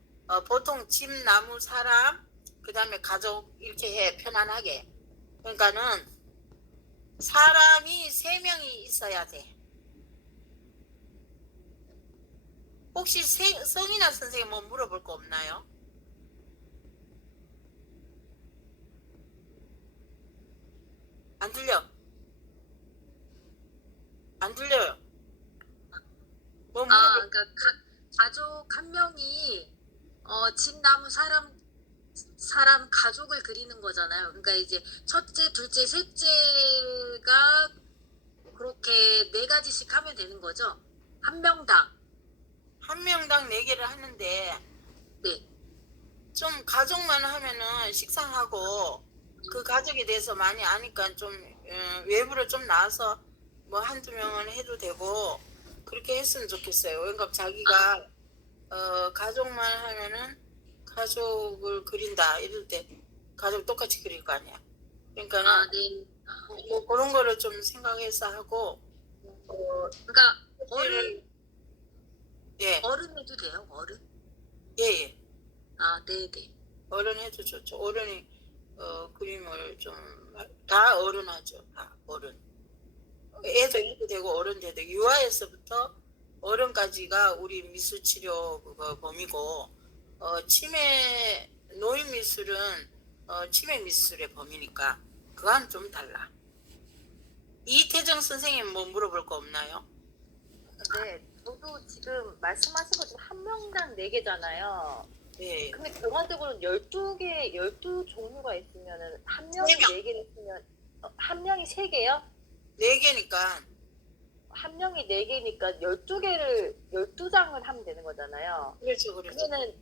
보통 집, 나무, 사람, 그 다음에 가족 이렇게 해. 편안하게. 그러니까는 사람이 3명이 있어야 돼. 혹시 성인아 선생님 뭐 물어볼 거 없나요? 안 들려? 안 들려요? 뭐 아, 물어볼 그러니까 가족 한 명이 집 나무 사람 가족을 그리는 거잖아요. 그러니까 이제 첫째, 둘째, 셋째가 그렇게 네 가지씩 하면 되는 거죠. 한 명당. 한 명당 4개를 하는데 네. 좀 가족만 하면은 식상하고 그 가족에 대해서 많이 아니까 좀 외부로 좀 나와서 뭐 한두 명은 해도 되고 그렇게 했으면 좋겠어요. 그러니까 자기가 가족만 하면은 가족을 그린다 이럴 때 가족 똑같이 그릴 거 아니야. 그러니까는 아, 네. 뭐 그런 거를 좀 생각해서 하고 그러니까 어른 예, 어른 해도 돼요. 어른. 예, 예. 아, 네, 네. 어른 해도 좋죠. 어른이 그림을 좀 다 어른 하죠. 다 어른. 애도 해도 되고 어른도 해도 되고 유아에서부터 어른까지가 우리 미술 치료 그거 범위고 치매 노인 미술은 치매 미술의 범위니까 그거는 좀 달라. 이태정 선생님 뭐 물어볼 거 없나요? 네, 저도 지금 말씀하신 것처럼 한 명당 4개잖아요. 예. 근데 결과적으로 12개, 12종류가 있으면은 한 명이 네 명. 4개를 쓰면 한 명이 3개요? 4개니까 한 명이 4개니까 12개를 12장을 하면 되는 거잖아요. 그렇죠, 그렇죠. 그러면은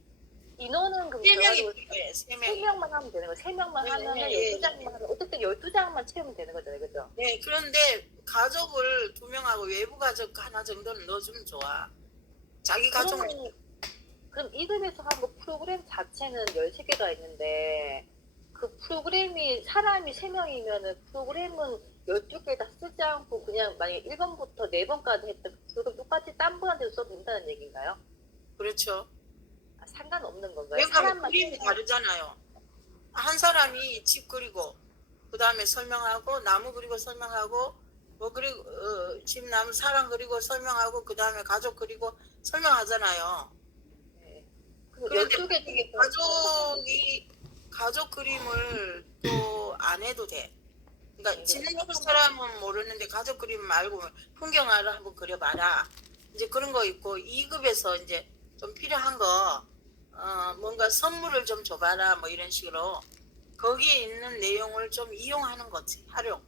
인원은 그럼 3명이 결과적으로 필요해. 3명이. 3명만 하면 되는 거예요. 3명만 네, 하면은 네, 12장만 하면 어쨌든 12장만 채우면 되는 거잖아요. 그죠? 네, 그런데 가족을 2명하고 외부 가족 하나 정도는 넣어주면 좋아. 자기 가족은 그럼 이급에서 한 거 프로그램 자체는 13개가 있는데 그 프로그램이 사람이 3명이면은 프로그램은 12개 다 쓰지 않고 그냥 만약에 1번부터 4번까지 했던 그거 똑같이 딴 분한테 써도 된다는 얘기인가요? 그렇죠. 아, 상관없는 건가요? 그러니까 사람만 그림이 다르잖아요. 한 사람이 집 그리고 그 다음에 설명하고 나무 그리고 설명하고 뭐 그리고 집 나무 사람 그리고 설명하고 그 다음에 가족 그리고 설명하잖아요. 네. 그럼 그런데 12개 중에서 가족 그림을 또 안 해도 돼. 그러니까 네. 지는 사람은 모르는데 가족 그림 말고 풍경화를 한번 그려봐라. 이제 그런 거 있고 2급에서 이제 좀 필요한 거 뭔가 선물을 좀 줘봐라 뭐 이런 식으로 거기에 있는 내용을 좀 이용하는 거지 활용.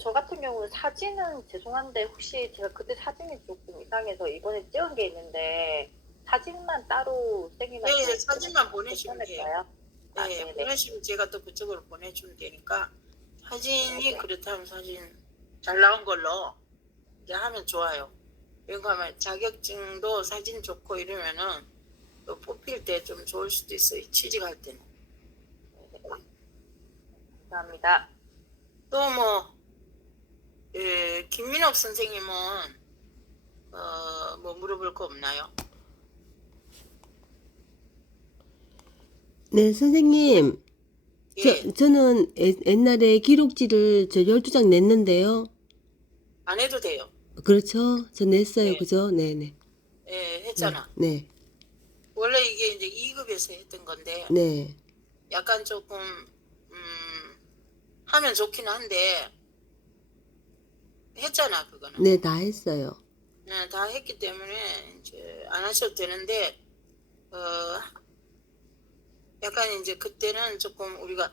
저 같은 경우는 사진은 죄송한데 혹시 제가 그때 사진이 조금 이상해서 이번에 찍은 게 있는데 사진만 따로 생기면 네, 사진만 보내시면 돼요. 괜찮을까요? 아, 네, 네네. 보내시면 제가 또 그쪽으로 보내주면 되니까 사진이 네. 그렇다면 사진 잘 나온 걸로 이제 하면 좋아요. 왜냐하면 자격증도 사진 좋고 이러면은 또 뽑힐 때 좀 좋을 수도 있어요. 취직할 때는. 감사합니다. 또 뭐 김민옥 선생님은 뭐 물어볼 거 없나요? 네, 선생님. 예, 저는 옛날에 기록지를 12장 냈는데요. 안 해도 돼요. 그렇죠. 저 냈어요. 네. 그죠? 네네. 예, 했잖아. 네. 원래 이게 이제 2급에서 했던 건데 네. 약간 조금 하면 좋긴 한데 했잖아 그거는. 네, 다 했어요. 네, 다 했기 때문에 이제 안 하셔도 되는데 약간 이제 그때는 조금 우리가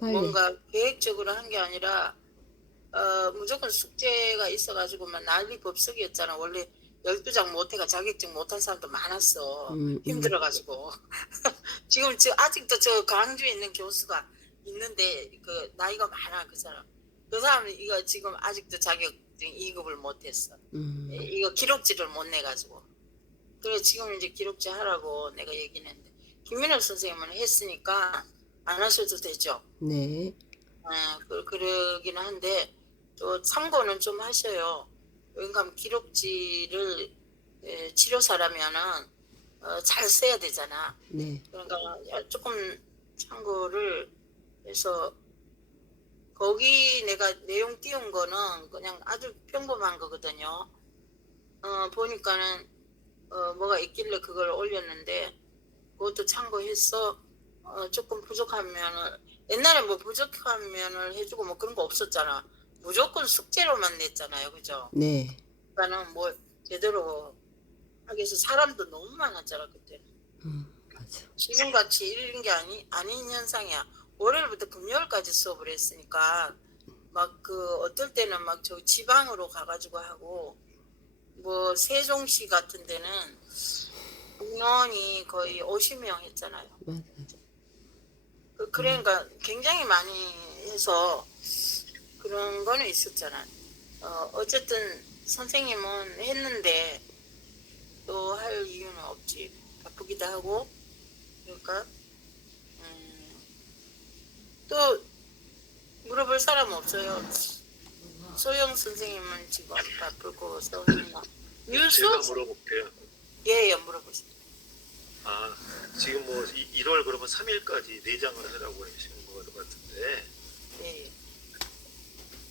빨리. 뭔가 계획적으로 한 게 아니라 무조건 숙제가 있어가지고만 난리 법석이었잖아. 원래 12장 못해가 자격증 못한 사람도 많았어. 힘들어가지고. 지금 아직도 저 광주에 있는 교수가 있는데 그 나이가 많아 그 사람. 그 사람은 이거 지금 아직도 자격증 2급을 못했어. 이거 기록지를 못 내가지고. 그래 지금 이제 기록지 하라고 내가 얘기는 했는데 김민호 선생님은 했으니까 안 하셔도 되죠. 네. 그러긴 한데 또 참고는 좀 하셔요. 왜냐하면 기록지를 치료사라면은 잘 써야 되잖아. 네. 그러니까 조금 참고를 해서 거기 내가 내용 띄운 거는 그냥 아주 평범한 거거든요. 보니까는 뭐가 있길래 그걸 올렸는데 그것도 참고해서 조금 부족하면은 옛날에 뭐 부족하면을 해주고 뭐 그런 거 없었잖아. 무조건 숙제로만 냈잖아요, 그죠? 네. 그러니까는 뭐 제대로 하기 위해서 사람도 너무 많았잖아 그때는. 맞아. 지금같이 이런 게 아닌 현상이야. 월요일부터 금요일까지 수업을 했으니까 막 그 어떨 때는 막 저 지방으로 가가지고 하고 뭐 세종시 같은 데는 인원이 거의 50명 했잖아요. 맞아. 그러니까 굉장히 많이 해서 그런 거는 있었잖아. 어쨌든 선생님은 했는데 또 할 이유는 없지. 바쁘기도 하고 그러니까 또 물어볼 사람 없어요. 소영 선생님은 지금 바쁘고 서울이나 제가 유수 물어볼게요. 예 물어보세요. 아, 지금 뭐 1월 그러면 3일까지 내장을 하라고 하시는 것 같은데, 예.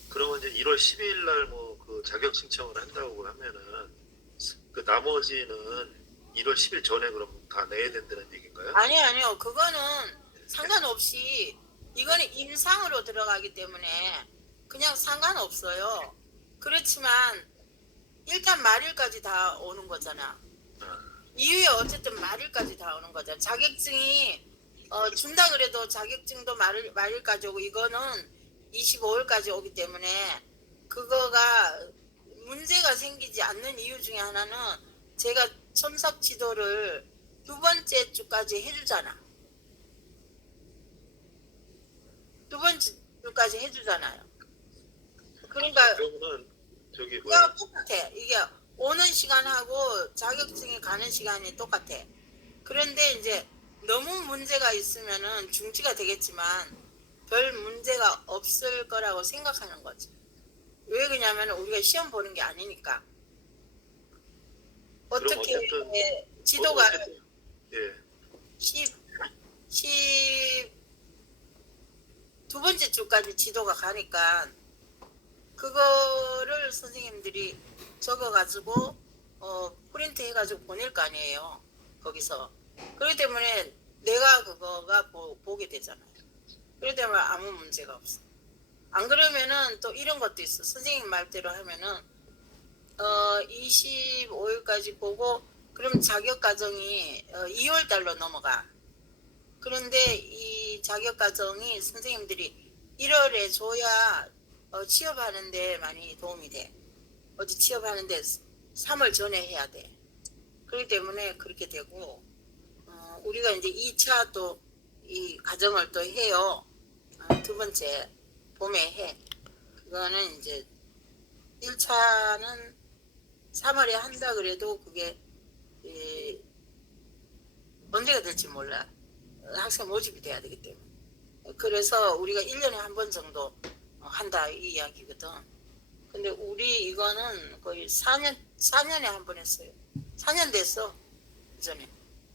그러면 이제 1월 10일 날 뭐 그 자격 신청을 한다고 하면은 그 나머지는 1월 10일 전에 그럼 다 내야 된다는 얘기인가요? 아니요. 그거는 상관없이 이거는 임상으로 들어가기 때문에 그냥 상관없어요. 그렇지만 일단 말일까지 다 오는 거잖아. 이후에 어쨌든 말일까지 다 오는 거잖아. 자격증이 준다 그래도 자격증도 말일까지 오고 이거는 25일까지 오기 때문에 그거가 문제가 생기지 않는 이유 중에 하나는 제가 첨삭 지도를 두 번째 주까지 해주잖아. 두 번째 주까지 해주잖아요. 그러니까 그러면은 저기 그거 똑같아. 이게 오는 시간하고 자격증이 가는 시간이 똑같아. 그런데 이제 너무 문제가 있으면은 중지가 되겠지만 별 문제가 없을 거라고 생각하는 거지. 왜 그러냐면 우리가 시험 보는 게 아니니까. 어떻게 어쨌든 지도가 예. 두 번째 주까지 지도가 가니까 그거를 선생님들이 적어가지고 프린트 해가지고 보낼 거 아니에요. 거기서. 그렇기 때문에 내가 그거가 보게 되잖아요. 그렇기 때문에 아무 문제가 없어. 안 그러면은 또 이런 것도 있어. 선생님 말대로 하면은 25일까지 보고 그럼 자격 과정이 2월 달로 넘어가. 그런데 이 자격 과정이 선생님들이 1월에 줘야 취업하는데 많이 도움이 돼. 어디 취업하는데 3월 전에 해야 돼. 그렇기 때문에 그렇게 되고 우리가 이제 2차 또 이 과정을 또 해요. 두 번째 봄에 해. 그거는 이제 1차는 3월에 한다 그래도 그게 언제가 될지 몰라. 학생 모집이 돼야 되기 때문에. 그래서 우리가 1년에 한 번 정도 한다 이 이야기거든. 근데 우리 이거는 거의 4년에 한 번 했어요. 4년 됐어. 그전에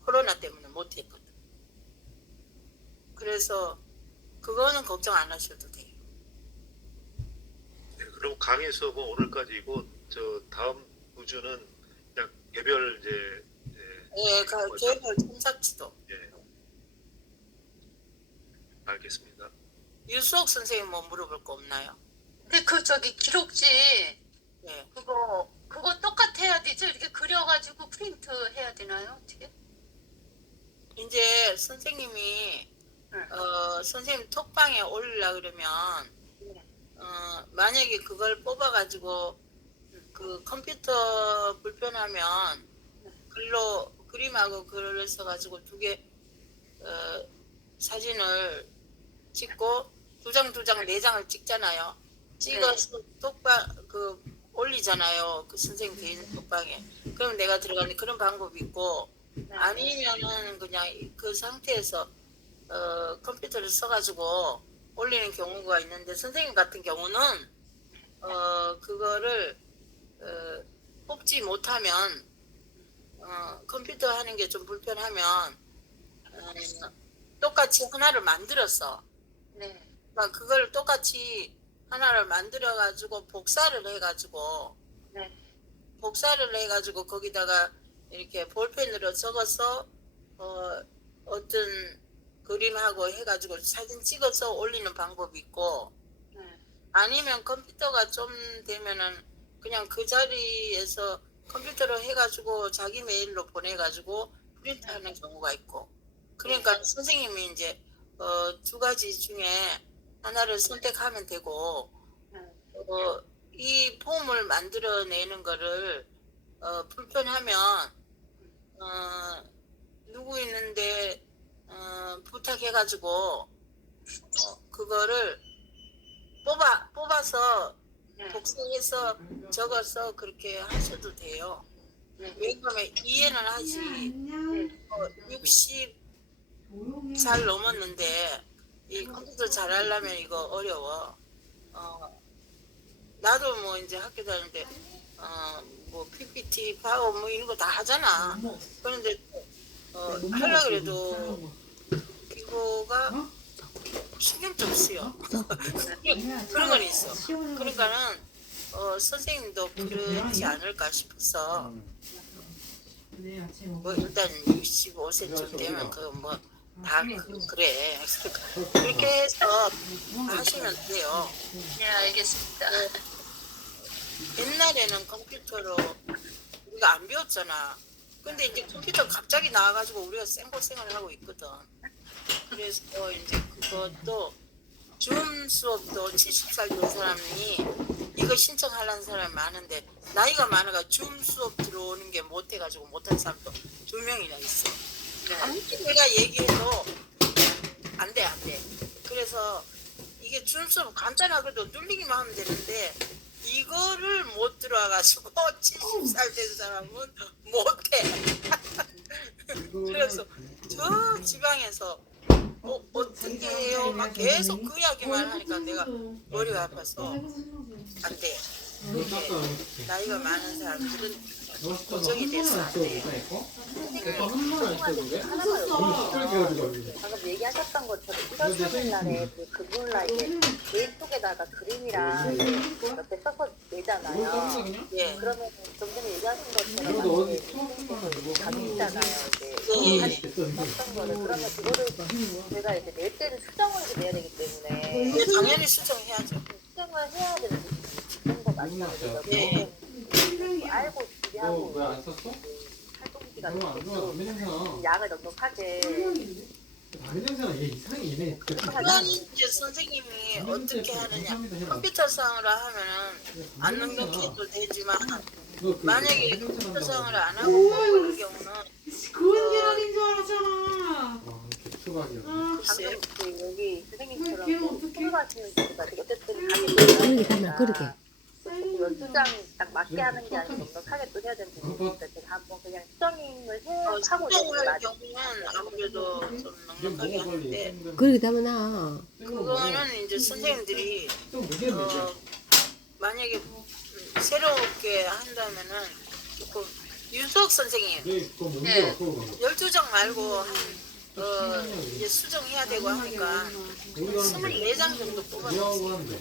코로나 때문에 못 했거든. 그래서 그거는 걱정 안 하셔도 돼요. 네, 그럼 강의 수업은 오늘까지고 저 다음 2주는 그냥 개별 이제 예, 개별 첨삭지도. 예. 알겠습니다. 유수옥 선생님 뭐 물어볼 거 없나요? 근데 그 저기 기록지 예. 그거 똑같아야 되죠? 이렇게 그려가지고 프린트 해야 되나요? 어떻게? 이제 선생님이 선생님 톡방에 올리려 그러면 만약에 그걸 뽑아가지고 그 컴퓨터 불편하면 글로 그림하고 글을 써가지고 두 개 사진을 찍고 두 장, 4장을 찍잖아요. 찍어서 톡방 올리잖아요. 그 선생님 개인 톡방에. 그럼 내가 들어가는 그런 방법이 있고 아니면은 그냥 그 상태에서 컴퓨터를 써가지고 올리는 경우가 있는데 선생님 같은 경우는 그거를 뽑지 못하면 컴퓨터 하는 게 좀 불편하면 똑같이 하나를 만들었어. 네. 그러니까 그걸 똑같이 하나를 만들어 가지고 복사를 해가지고 거기다가 이렇게 볼펜으로 적어서 어떤 그림하고 해가지고 사진 찍어서 올리는 방법이 있고 아니면 컴퓨터가 좀 되면은 그냥 그 자리에서 컴퓨터로 해가지고 자기 메일로 보내가지고 프린트하는 경우가 있고. 그러니까 선생님이 이제 두 가지 중에 하나를 선택하면 되고 이 폼을 만들어내는 거를 불편하면 누구 있는데 부탁해가지고 그거를 뽑아서 복사해서 적어서 그렇게 하셔도 돼요. 왜냐하면 이해는 하지 60 잘 넘었는데 이 컴퓨터 잘하려면 이거 어려워. 나도 뭐 이제 학교 다닐 때 뭐 PPT, 파워 뭐 이런 거 다 하잖아. 그런데 하려고 그래도 이거가 신경 좀 쓰여. 그런 건 있어. 그러니까는 선생님도 그렇지 않을까 싶어서 뭐 일단 65세쯤 되면 그 뭐 다 그래. 그렇게 해서 하시면 돼요. 네, 알겠습니다. 옛날에는 컴퓨터로 우리가 안 배웠잖아. 근데 이제 컴퓨터 갑자기 나와가지고 우리가 생고생을 하고 있거든. 그래서 이제 그것도 줌 수업도 70살 된 사람이 이거 신청하려는 사람이 많은데 나이가 많아가 줌 수업 들어오는 게 못해가지고 못한 사람도 2명이나 있어. 아무리 내가 얘기해도 안 돼. 그래서 이게 줌 수업 간단하게도 눌리기만 하면 되는데 이거를 못 들어와가지고 70살 된 사람은 못해. 그래서 저 지방에서 어떻게 해요? 막 계속 그 이야기만 하니까 내가 머리가 아파서 안 돼. 이렇게 나이가 많은 사람들은 고정이 돼서 안 돼. 방금 얘기하셨던 것처럼 1월 3일 날에 그 금요일날 이제 메일 속에다가 그림이랑 옆에 써서 내잖아요. 예. 그러면 좀 전에 얘기하신 것처럼 이제 가있잖아요. 이제 썼던 거를 그러면 그거를 제가 이제 낼 때는 수정을 이제 내야 되기 때문에 네, 당연히 수정해야죠. 수정을 해야 되는 그런 거 맞나요? 예. 알고 준비하고 왜안 썼어? 활동기 너무 안 같은 좋아. 거 담배 냄새나. 양을 넉넉하게 담배 냄새나. 얘 이상해. 얘네. 그건 이제 선생님이 어떻게 하느냐. 컴퓨터상으로 하면은 안 넉넉해도 되지만 만약에 컴퓨터상으로 안 하고 그런 경우는 그건 계란인 줄 알았잖아. 수박이야. 글쎄 방금 그 여기 선생님처럼 걔는 뭐 어떡해? 풀어가시는 분들 어쨌든 그러게 담아 그러게. 12장 딱 맞게 하는 게 아니고 넉넉하게 또 해야 되는 부분이니까 제가 한번 그냥 수정을 하고 수정할 경우는 아무래도 좀 넉넉하게 하는데 그러게 담아놔. 그거는 이제 선생님들이 좀 무게는 만약에 새롭게 한다면은 조금 윤석 선생님 네, 그거 뭔지 네. 없어. 12장 말고 이제 수정해야 되고 하니까 24장 정도 뽑아놨어요. 뭐라고 하는데?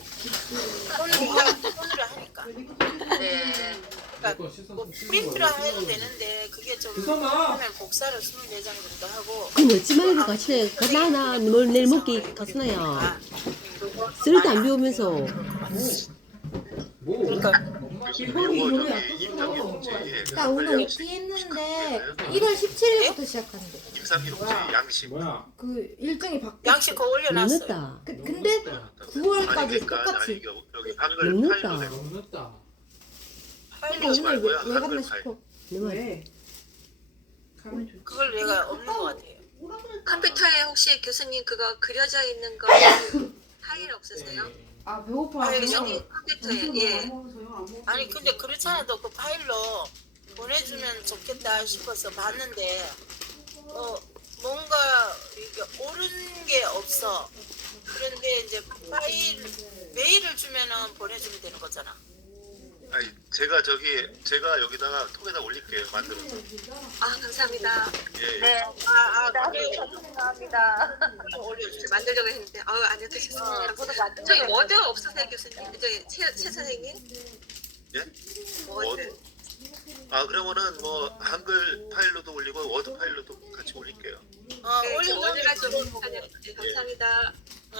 손으로 하니까. 네. 이거 씻어서 뭐 씻는 프린트로 거야. 해도 되는데 그게 좀 주선아! 하면 복사를 24장 정도 하고 그럼 넣지 말고 같이 나나 뭘 내일 먹기 가스나야. 쓸도 안 비우면서. 뭐? 그러니까 이거 저기 임상기 통지 나 오늘 입기했는데 1월 17일부터 시작한대. 임상기 통지 양식 뭐야? 그 일정이 바뀌었어. 양식 그거 올려놨어요. 넣었다. 근데 9월까지 아니 그러니까 똑같이. 아니 여기 한글 너무 파일로 늦다. 내고 너무 늦다. 근데 하지 오늘 말고요, 왜 갔나 한글 싶어. 내 말. 왜? 가면 좋지. 그걸 내가 없는 것 같아요. 컴퓨터에 혹시 교수님 그거 그려져 있는 거 파일 없으세요? 아 배고파. 아니, 배고파. 저기 컴퓨터에 예. 아니 근데 그렇잖아도 그 파일로 보내주면 좋겠다 싶어서 봤는데 뭔가 이게 옳은 게 없어. 그런데 이제 파일 메일을 주면은 보내주면 되는 거잖아. 아니 제가 여기다가 톡에다 올릴게요 만들어서. 아 감사합니다. 예. 네. 그래. 감사합니다. 올려주세요. 만들려고 했는데 아니요 되겠습니다. 저도 만든 저희 워드 없으세요 교수님? 저희 최 선생님? 예? 워드. 아 그러면은 뭐 한글 파일로도 올리고 워드 파일로도 같이 올릴게요. 네, 저 올려주면 워드가 좀 좋은 네, 감사합니다. 응.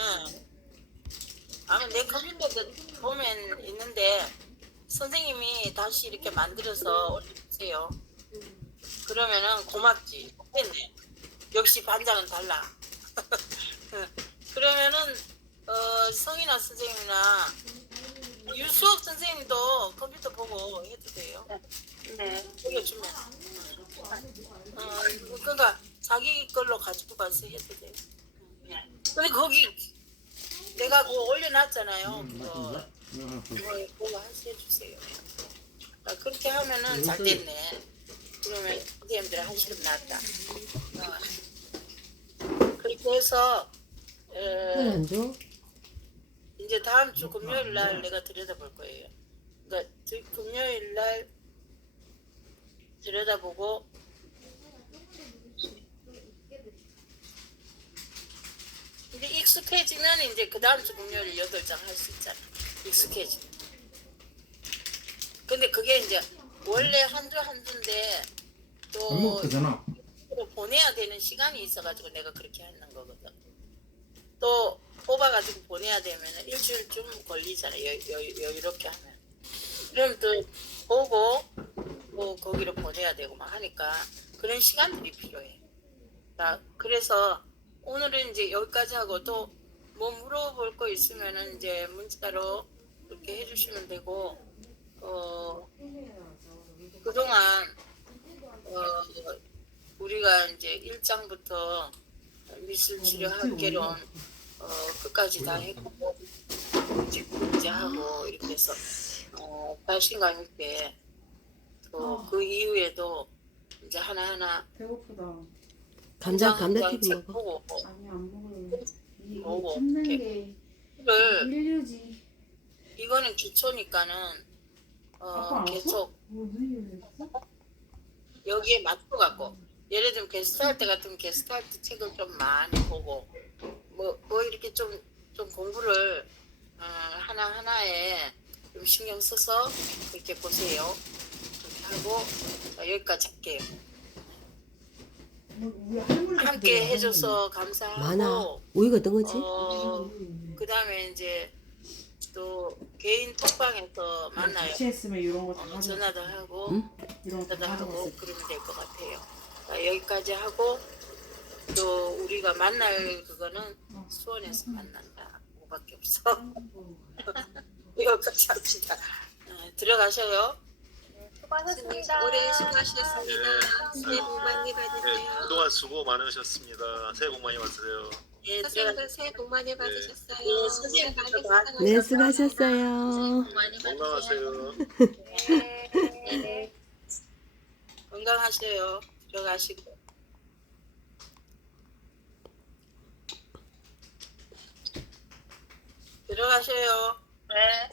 아마 내 컴퓨터도 보면 있는데 선생님이 다시 이렇게 만들어서 올릴 해주세요. 그러면은 고맙지. 했네. 역시 반장은 달라. 그러면은 성인아 선생님이나 유수업 선생님도 컴퓨터 보고 해도 돼요. 네. 보여주면. 그러니까 자기 걸로 가지고 가서 해도 돼요. 근데 거기 내가 그거 올려놨잖아요. 그거 해주세요. 그렇게 하면은 잘 됐네. 그러면 선생님들 한시름 났다. 그렇게 해서 안 줘? 이제 다음 주 금요일 날 내가 들여다볼 거예요. 그러니까 금요일 날 들여다보고 이제 익숙해지면 이제 그 다음 주 금요일 8장 할 수 있잖아. 익숙해지면. 근데 그게 이제 원래 한 주 한 주인데 너무 또 크잖아. 보내야 되는 시간이 있어가지고 내가 그렇게 하는 거거든. 또 뽑아가지고 보내야 되면 일주일쯤 걸리잖아. 여유롭게 하면. 그럼 또 보고 뭐 거기로 보내야 되고 막 하니까 그런 시간들이 필요해. 그래서 오늘은 이제 여기까지 하고 또 뭐 물어볼 거 있으면은 이제 문자로 이렇게 해주시면 되고 그동안 우리가 이제 1장부터 미술 치료 학개론 끝까지 다 했고 이제 하고 이렇게 해서 자신감 있게 또 그 이후에도 이제 하나하나 배고프다. 감자튀김 먹어. 보고 아니 안 먹을래. 이게 먹어. 참는 이렇게. 게 이걸 인류지. 이거는 기초니까는 아빠 알았어? 계속 뭐 누리였어? 여기에 맞춰 갖고 예를 들면 게스트할때 같으면 게스트할때 책을 좀 많이 보고 뭐 이렇게 좀 공부를 하나하나에 좀 신경 써서 이렇게 보세요. 그렇게 하고 여기까지 할게요. 우리 할머니 함께 해줘서 감사하고 많아. 우유가 어떤 거지? 그 다음에 이제 또 개인 톡방에서 만나요. 같이 했으면 이런 거다 가져. 전화도 하고 응? 이런 거다 전화도 하고 가져갔을 그러면 될 것 같아요. 여기까지 하고 또 우리가 만날 그거는 수원에서 만난다. 그거밖에 없어. 여기까지 합시다. 들어가셔요. 수고하셨습니다. 올해 수고하셨습니다. 새해 복 많이 네, 받으세요. 그동안 수고 많으셨습니다. 새해 복 많이 받으세요. 예, 선생님들 새해 복 많이 받으셨어요. 예, 선생님들도 많이 네, 수고하셨어요. 건강하세요. 네. 건강하세요. 들어가시고. 들어가세요. 네.